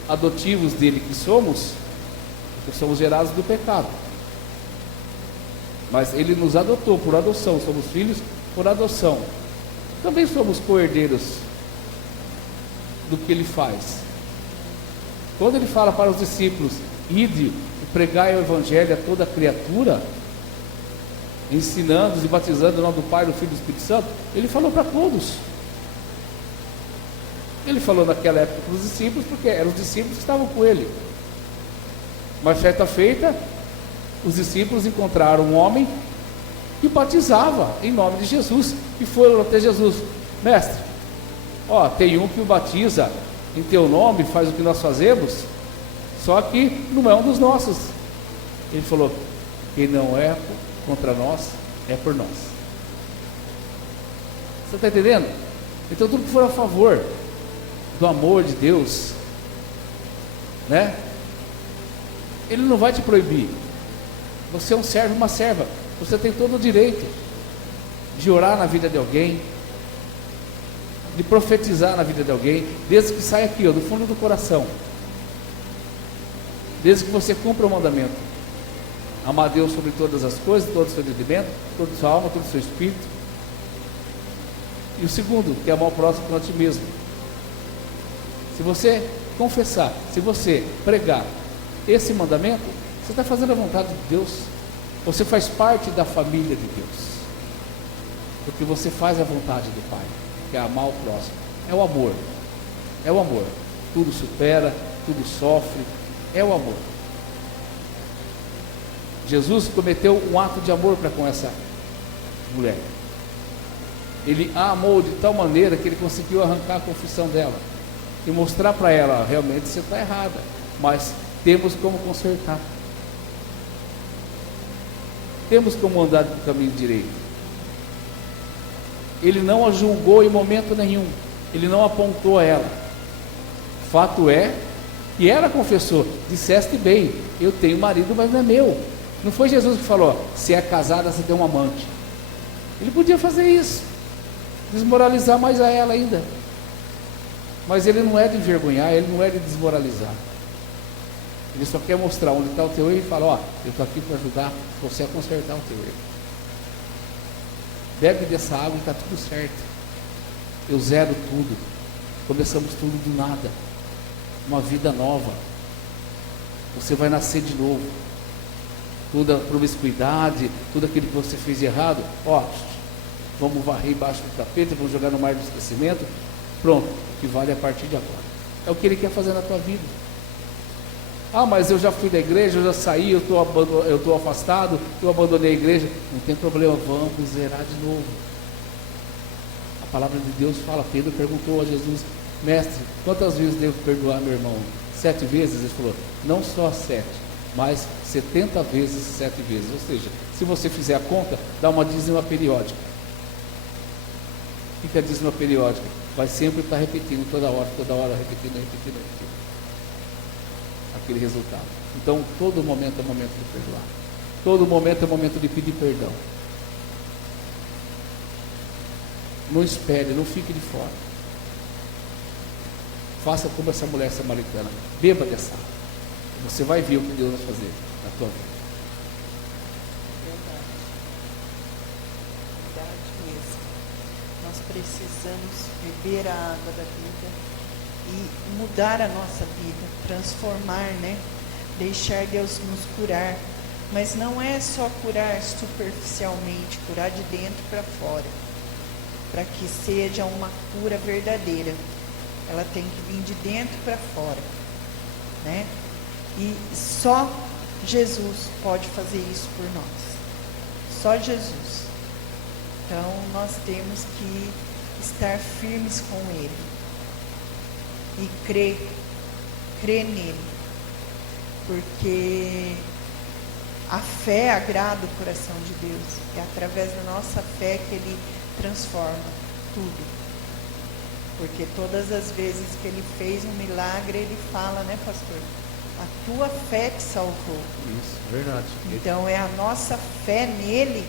adotivos dele que somos gerados do pecado. Mas Ele nos adotou por adoção, somos filhos por adoção. Também somos co-herdeiros do que Ele faz. Quando Ele fala para os discípulos, ide e pregai o Evangelho a toda criatura, ensinando e batizando em nome do Pai, do Filho e do Espírito Santo, Ele falou para todos. Ele falou naquela época para os discípulos, porque eram os discípulos que estavam com Ele. Mas certa feita, os discípulos encontraram um homem que batizava em nome de Jesus, e foram até Jesus: mestre, tem um que o batiza em teu nome, faz o que nós fazemos, só que não é um dos nossos. Ele falou: quem não é contra nós, é por nós. Você está entendendo? Então tudo que for a favor do amor de Deus, né? Ele não vai te proibir. Você é um servo, uma serva. Você tem todo o direito de orar na vida de alguém, de profetizar na vida de alguém, desde que saia aqui, do fundo do coração. Desde que você cumpra o mandamento: amar a Deus sobre todas as coisas, todo o seu entendimento, toda a sua alma, todo o seu espírito. E o segundo, que é amar o próximo como a ti mesmo. Se você confessar, se você pregar esse mandamento, você está fazendo a vontade de Deus. Você faz parte da família de Deus, porque você faz a vontade do Pai, que é amar o próximo. É o amor. É o amor. Tudo supera, tudo sofre. É o amor. Jesus cometeu um ato de amor para com essa mulher. Ele a amou de tal maneira que ele conseguiu arrancar a confissão dela e mostrar para ela: realmente você está errada, mas temos como consertar. Temos como andar no caminho direito. Ele não a julgou em momento nenhum. Ele não apontou a ela. Fato é que ela confessou: disseste bem, eu tenho marido, mas não é meu. Não foi Jesus que falou: se é casada, você tem um amante. Ele podia fazer isso, desmoralizar mais a ela ainda. Mas ele não é de envergonhar, ele não é de desmoralizar. Ele só quer mostrar onde está o teu erro e fala: eu estou aqui para ajudar você a consertar o teu erro. Bebe dessa água e está tudo certo. Eu zero tudo. Começamos tudo do nada. Uma vida nova. Você vai nascer de novo. Toda a promiscuidade, tudo aquilo que você fez de errado, vamos varrer embaixo do tapete, vamos jogar no mar do esquecimento. Pronto, o que vale a partir de agora. É o que Ele quer fazer na tua vida. Ah, mas eu já fui da igreja, eu já saí, eu estou afastado, eu abandonei a igreja. Não tem problema, vamos zerar de novo. A palavra de Deus fala, Pedro perguntou a Jesus, mestre, quantas vezes devo perdoar meu irmão? 7 vezes? Ele falou, não só 7, mas 70 vezes 7 vezes. Ou seja, se você fizer a conta, dá uma dízima periódica. O que é a dízima periódica? Vai sempre estar repetindo, toda hora, repetindo. Aquele resultado. Então, todo momento é momento de perdoar. Todo momento é momento de pedir perdão. Não espere, não fique de fora. Faça como essa mulher samaritana. Beba dessa água. Você vai ver o que Deus vai fazer na tua vida. Verdade mesmo. Nós precisamos beber a água da vida e mudar a nossa vida, transformar, né? Deixar Deus nos curar. Mas não é só curar superficialmente, curar de dentro para fora. Para que seja uma cura verdadeira. Ela tem que vir de dentro para fora, né? E só Jesus pode fazer isso por nós. Só Jesus. Então nós temos que estar firmes com Ele. E crer nele, porque a fé agrada o coração de Deus, é através da nossa fé que Ele transforma tudo, porque todas as vezes que Ele fez um milagre, Ele fala, né, pastor? A tua fé te salvou. Isso, verdade. Então é a nossa fé nele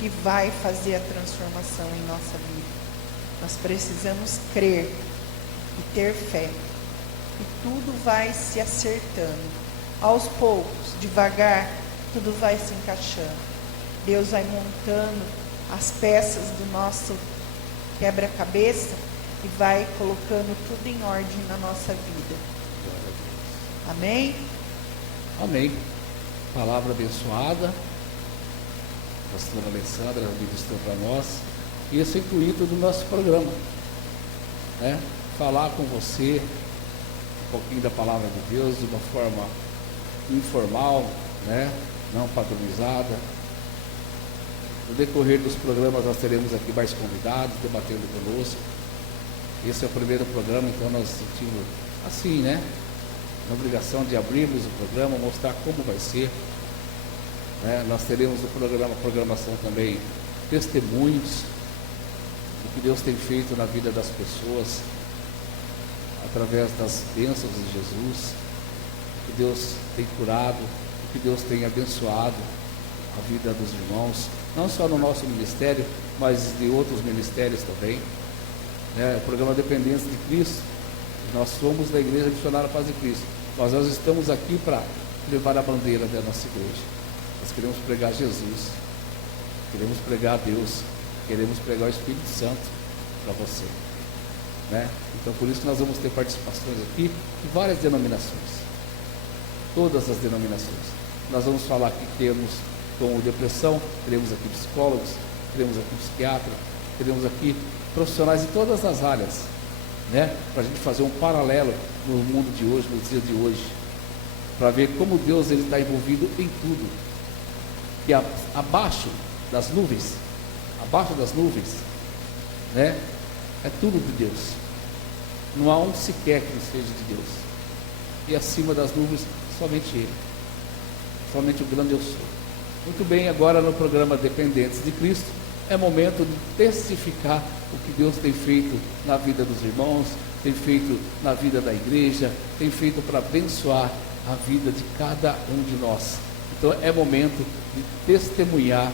que vai fazer a transformação em nossa vida. Nós precisamos crer e ter fé, e tudo vai se acertando, aos poucos, devagar, tudo vai se encaixando. Deus vai montando as peças do nosso quebra-cabeça e vai colocando tudo em ordem na nossa vida. Amém? Amém. Palavra abençoada. A pastora Alessandra ministrou para nós. E esse é o intuito do nosso programa, né? Falar com você um pouquinho da palavra de Deus de uma forma informal, né? Não padronizada. No decorrer dos programas nós teremos aqui mais convidados debatendo conosco. Esse é o primeiro programa, então nós sentimos assim, né? A obrigação de abrirmos o programa, mostrar como vai ser, né? Nós teremos no programação também testemunhos do que Deus tem feito na vida das pessoas, através das bênçãos de Jesus, que Deus tem curado, que Deus tem abençoado a vida dos irmãos, não só no nosso ministério, mas de outros ministérios também, né? O programa Dependentes de Cristo, nós somos da Igreja Missionária Paz de Cristo, mas nós estamos aqui para levar a bandeira da nossa igreja. Nós queremos pregar Jesus, queremos pregar Deus, queremos pregar o Espírito Santo para você, né? Então por isso que nós vamos ter participações aqui de várias denominações, todas as denominações. Nós vamos falar aqui, temos com depressão, teremos aqui psicólogos, teremos aqui psiquiatra, teremos aqui profissionais de todas as áreas, né? Para a gente fazer um paralelo no mundo de hoje, nos dias de hoje, para ver como Deus ele está envolvido em tudo. E abaixo das nuvens, né? É tudo de Deus. Não há um sequer que não seja de Deus. E acima das nuvens, somente Ele. Somente o grande eu sou. Muito bem, agora no programa Dependentes de Cristo, é momento de testificar o que Deus tem feito na vida dos irmãos, tem feito na vida da igreja, tem feito para abençoar a vida de cada um de nós. Então é momento de testemunhar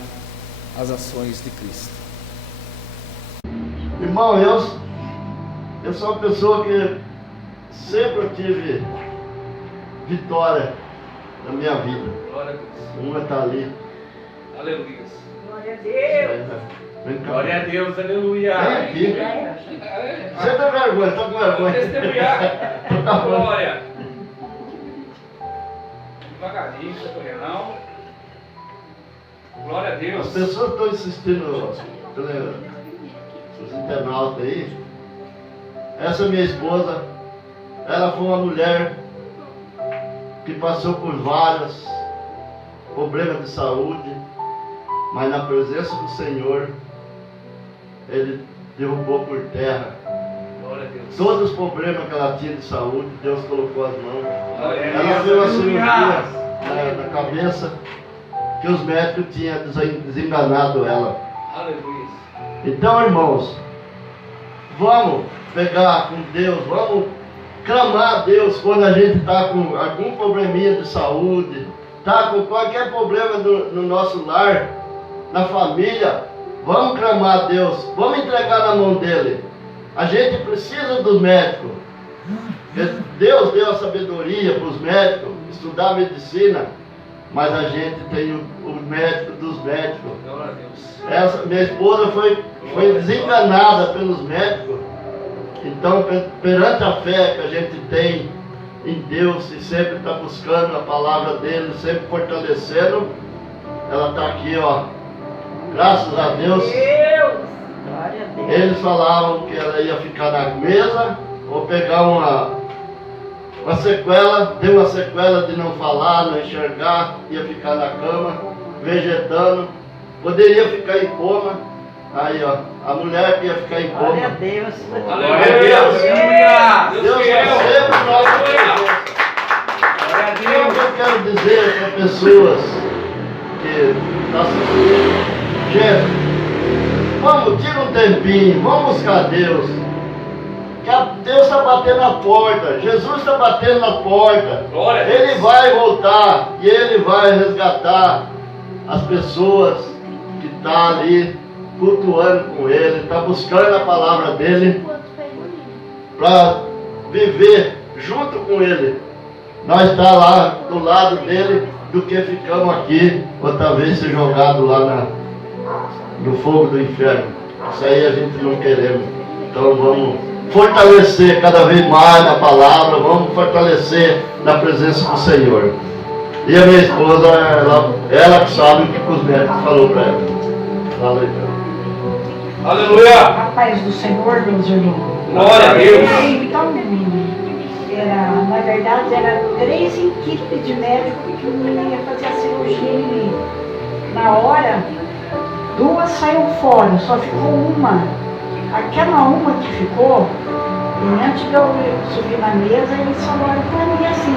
as ações de Cristo. Irmão, eu sou uma pessoa que sempre tive vitória na minha vida. Glória a Deus. Uma está ali. Aleluia. Glória a Deus. Vem cá. Glória a Deus, aleluia. Vem aqui. Você tem vergonha, está com vergonha. Testemunhar. Glória. Devagarinho, sem correr não. Glória a Deus. As pessoas estão insistindo os internautas aí. Essa minha esposa, ela foi uma mulher que passou por vários problemas de saúde, mas na presença do Senhor, Ele derrubou por terra todos os problemas que ela tinha de saúde. Deus colocou as mãos. Ela fez uma cirurgia na cabeça que os médicos tinham desenganado ela. Então, irmãos, vamos pegar com Deus, vamos clamar a Deus quando a gente está com algum probleminha de saúde, está com qualquer problema no nosso lar, na família. Vamos clamar a Deus, vamos entregar na mão dele. A gente precisa dos médicos. Deus deu a sabedoria para os médicos estudar medicina, mas a gente tem o médico dos médicos. Minha esposa foi desenganada pelos médicos. Então, perante a fé que a gente tem em Deus e sempre está buscando a palavra dele, sempre fortalecendo, ela está aqui, ó. Graças a Deus. Eles falavam que ela ia ficar na mesa ou pegar uma sequela, deu uma sequela de não falar, não enxergar, ia ficar na cama, vegetando, poderia ficar em coma. Aí, ó, a mulher que ia ficar em coma. Glória a Deus. Glória a Deus. Deus é sempre nosso. Então, eu quero dizer para pessoas que estão assistindo, gente, vamos, tira um tempinho, vamos buscar Deus. Que Deus está batendo na porta, Jesus está batendo na porta. Ele vai voltar e Ele vai resgatar as pessoas que estão ali cultuando com Ele, está buscando a palavra dEle para viver junto com Ele. Nós está lá do lado dEle do que ficamos aqui, ou talvez ser jogado lá no fogo do inferno. Isso aí a gente não queremos. Então vamos fortalecer cada vez mais na palavra, vamos fortalecer na presença do Senhor. E a minha esposa, ela que sabe o que os médicos falou para ela. Fala aí, Aleluia! A paz do Senhor, meus irmãos. Glória a Deus! Então, na verdade, era 3 equipes de médicos que ia fazer a cirurgia em mim. Na hora, 2 saíram fora, só ficou uma. Aquela uma que ficou, e antes de eu subir na mesa, eles falaram para mim assim: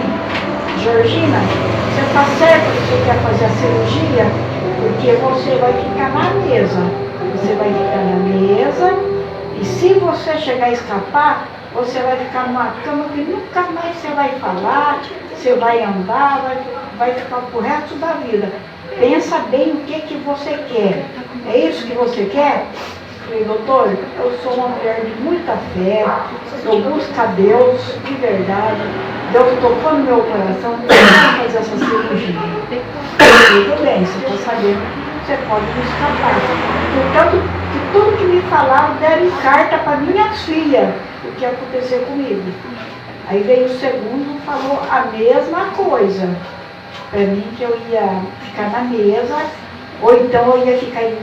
Georgina, você está certo que você quer fazer a cirurgia? Porque você vai ficar na mesa. Você vai ficar na mesa, e se você chegar a escapar, você vai ficar numa cama que nunca mais você vai falar, você vai andar, vai ficar pro resto da vida. Pensa bem o que você quer. É isso que você quer? Eu falei, doutor, eu sou uma mulher de muita fé, eu busco a Deus de verdade, Deus tocou no meu coração, eu vou fazer essa cirurgia. Tudo bem, você está sabendo que você pode me escapar. Portanto, que tudo que me falaram deram carta para minhas filhas, o que ia acontecer comigo. Aí veio o segundo e falou a mesma coisa. Para mim que eu ia ficar na mesa, ou então eu ia ficar em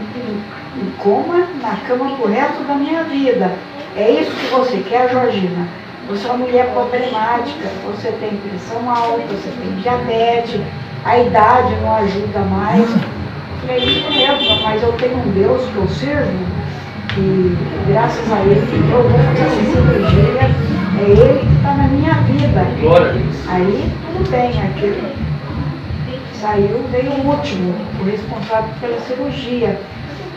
coma, na cama pro resto da minha vida. É isso que você quer, Georgina? Você é uma mulher problemática, você tem pressão alta, você tem diabetes, a idade não ajuda mais. Eu falei, isso mesmo, mas eu tenho um Deus que eu sirvo, e graças a Ele eu vou fazer essa cirurgia, é Ele que está na minha vida. Glória a Deus. Aí tudo bem, aquele saiu, veio o último, o responsável pela cirurgia.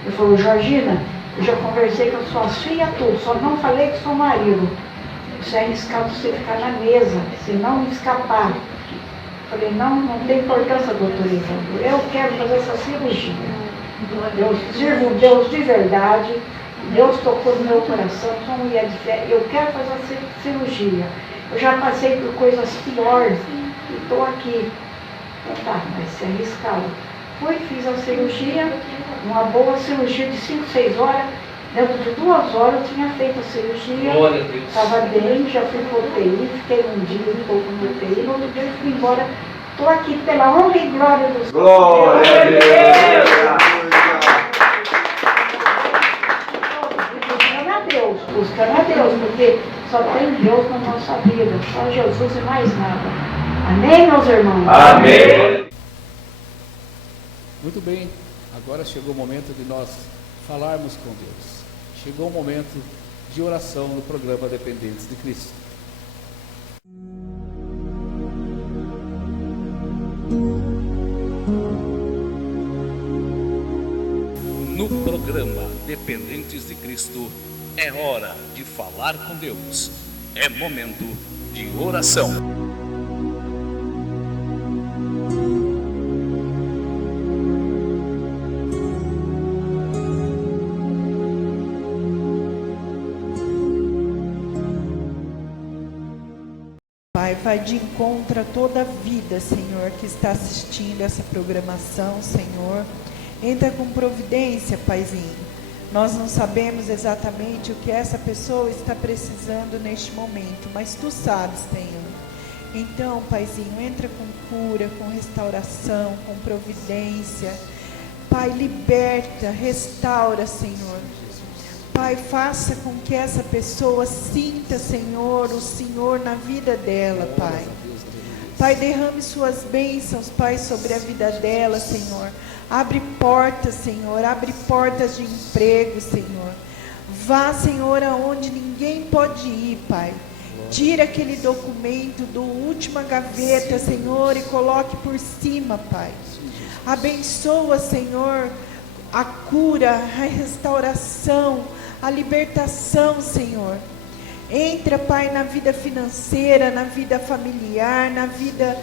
Ele falou, Georgina, eu já conversei com as suas filhas tudo, só não falei com seu marido. Isso é arriscado você ficar na mesa, se não escapar. Eu falei, não tem importância, doutor Evandro, eu quero fazer essa cirurgia. Eu sirvo Deus de verdade, Deus tocou no meu coração, sou uma mulher de fé, eu quero fazer essa cirurgia. Eu já passei por coisas piores e estou aqui. Então tá, vai ser arriscado. Fui, fiz a cirurgia, uma boa cirurgia de 5, 6 horas. Dentro de 2 horas eu tinha feito a cirurgia. Glória a Deus. Estava bem, já fui para o UTI, fiquei um dia um pouco no UTI, no outro dia eu fui embora. Estou aqui pela honra e glória do Senhor. Glória a Deus. glorificando a Deus, porque só tem Deus na nossa vida, só Jesus e mais nada. Amém, meus irmãos? Amém. Muito bem, agora chegou o momento de nós falarmos com Deus. Chegou o momento de oração no programa Dependentes de Cristo. No programa Dependentes de Cristo, é hora de falar com Deus. É momento de oração. Pai, vai de encontro a toda a vida, Senhor, que está assistindo essa programação, Senhor. Entra com providência, Paizinho. Nós não sabemos exatamente o que essa pessoa está precisando neste momento, mas Tu sabes, Senhor. Então, Paizinho, entra com cura, com restauração, com providência. Pai, liberta, restaura, Senhor. Pai, faça com que essa pessoa sinta, Senhor, o Senhor na vida dela, Pai. Pai, derrame suas bênçãos, Pai, sobre a vida dela, Senhor. Abre portas, Senhor, abre portas de emprego, Senhor. Vá, Senhor, aonde ninguém pode ir, Pai. Tira aquele documento do última gaveta, Senhor, e coloque por cima, Pai. Abençoa, Senhor, a cura, a restauração, a libertação, Senhor. Entra, Pai, na vida financeira, na vida familiar, na vida...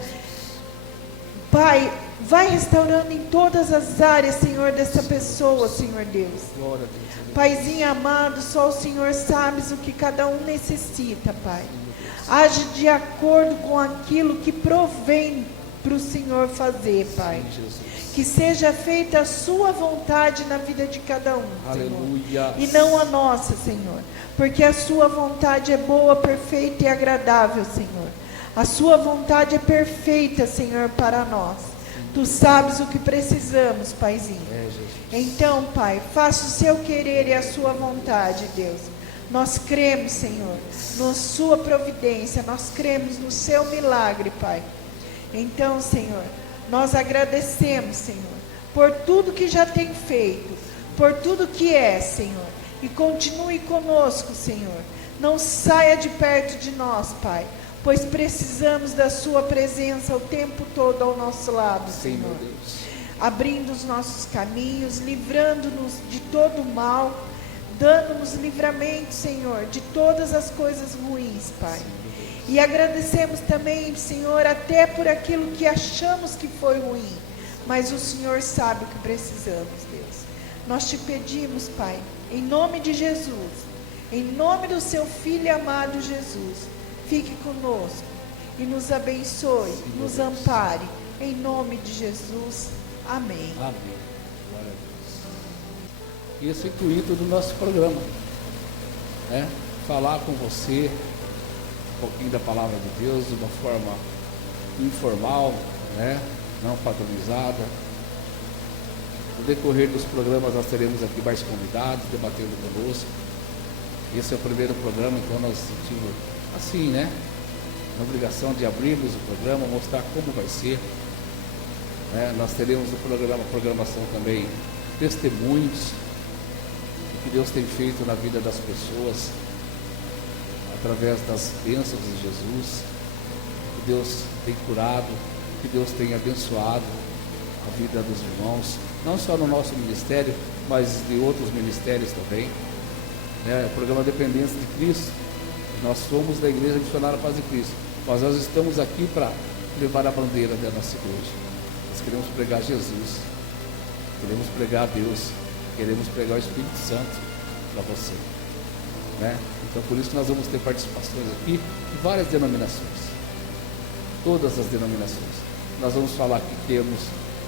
Pai, vai restaurando em todas as áreas, Senhor, dessa pessoa, Senhor Deus. Paizinho amado, só o Senhor sabe o que cada um necessita, Pai. Age de acordo com aquilo que provém para o Senhor fazer, Pai. Que seja feita a sua vontade na vida de cada um, Senhor. E não a nossa, Senhor. Porque a sua vontade é boa, perfeita e agradável, Senhor. A sua vontade é perfeita, Senhor, para nós. Tu sabes o que precisamos, Paizinho. Então, Pai, faça o seu querer e a sua vontade, Deus. Nós cremos, Senhor, na sua providência. Nós cremos no seu milagre, Pai. Então, Senhor, nós agradecemos, Senhor, por tudo que já tem feito, por tudo que é, Senhor. E continue conosco, Senhor. Não saia de perto de nós, Pai, pois precisamos da sua presença o tempo todo ao nosso lado, Senhor. Abrindo os nossos caminhos, livrando-nos de todo o mal, dando-nos livramento, Senhor, de todas as coisas ruins, Pai. E agradecemos também, Senhor, até por aquilo que achamos que foi ruim, mas o Senhor sabe o que precisamos, Deus. Nós te pedimos, Pai, em nome de Jesus, em nome do seu Filho amado Jesus, fique conosco e nos abençoe, nos ampare, em nome de Jesus. Amém. Amém. Glória a Deus. Esse é o intuito do nosso programa, né? Falar com você um pouquinho da palavra de Deus de uma forma informal, né? Não padronizada. No decorrer dos programas nós teremos aqui mais convidados debatendo conosco. Esse é o primeiro programa, então nós sentimos assim, né? A obrigação de abrirmos o programa, mostrar como vai ser. Nós teremos no programação também testemunhos do que Deus tem feito na vida das pessoas, através das bênçãos de Jesus, que Deus tem curado, que Deus tem abençoado a vida dos irmãos, não só no nosso ministério, mas de outros ministérios também. O programa Dependentes de Cristo, nós somos da Igreja Missionária Paz de Cristo, mas nós estamos aqui para levar a bandeira da nossa igreja. Nós queremos pregar Jesus, queremos pregar Deus, queremos pregar o Espírito Santo para você, Então por isso nós vamos ter participações aqui de várias denominações, todas as denominações. Nós vamos falar que temos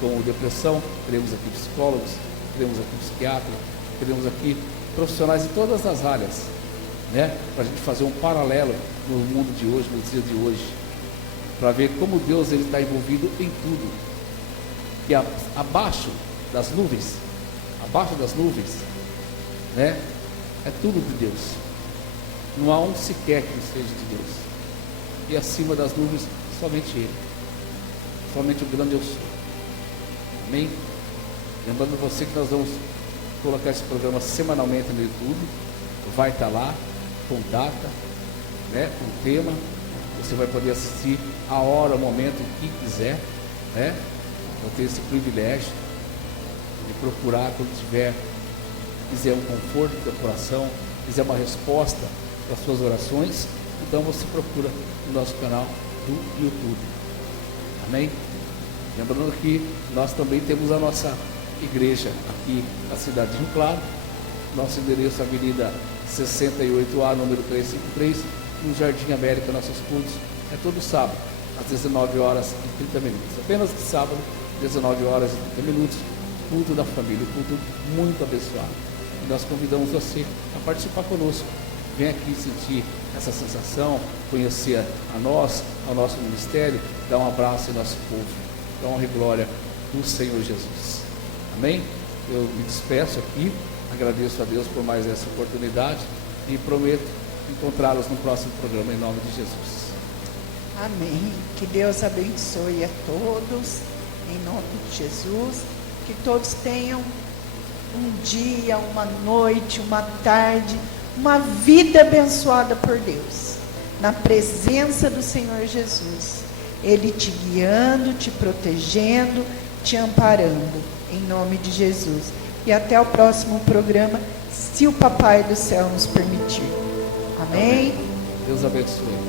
como depressão, teremos aqui psicólogos, teremos aqui psiquiatras, teremos aqui profissionais de todas as áreas, para a gente fazer um paralelo no mundo de hoje, nos dias de hoje, para ver como Deus está envolvido em tudo. E abaixo das nuvens, é tudo de Deus. Não há um sequer que não seja de Deus. E acima das nuvens, somente Ele. Somente o grande eu sou. Amém? Lembrando você que nós vamos colocar esse programa semanalmente no YouTube. Vai estar lá, com data, né, com tema. Você vai poder assistir a hora, o momento que quiser, né? Eu tenho esse privilégio de procurar quando quiser um conforto do teu coração, quiser uma resposta para as suas orações, então você procura o nosso canal do YouTube. Amém? Lembrando que nós também temos a nossa igreja aqui na cidade de Rio Claro. Nosso endereço é Avenida 68A, número 353, no Jardim América. Nossos cultos é todo sábado, às 19 horas e 30 minutos. Apenas de sábado, 19 horas e 30 minutos, culto da família, culto muito abençoado. E nós convidamos você a participar conosco. Vem aqui sentir essa sensação, conhecer a nós, ao nosso ministério, dar um abraço em nosso povo. Dá honra e glória do Senhor Jesus. Amém? Eu me despeço aqui, agradeço a Deus por mais essa oportunidade e prometo encontrá-los no próximo programa, em nome de Jesus. Amém. Que Deus abençoe a todos, em nome de Jesus. Que todos tenham um dia, uma noite, uma tarde, uma vida abençoada por Deus, na presença do Senhor Jesus. Ele te guiando, te protegendo, te amparando, em nome de Jesus. E até o próximo programa, se o Papai do Céu nos permitir. Amém? Deus abençoe.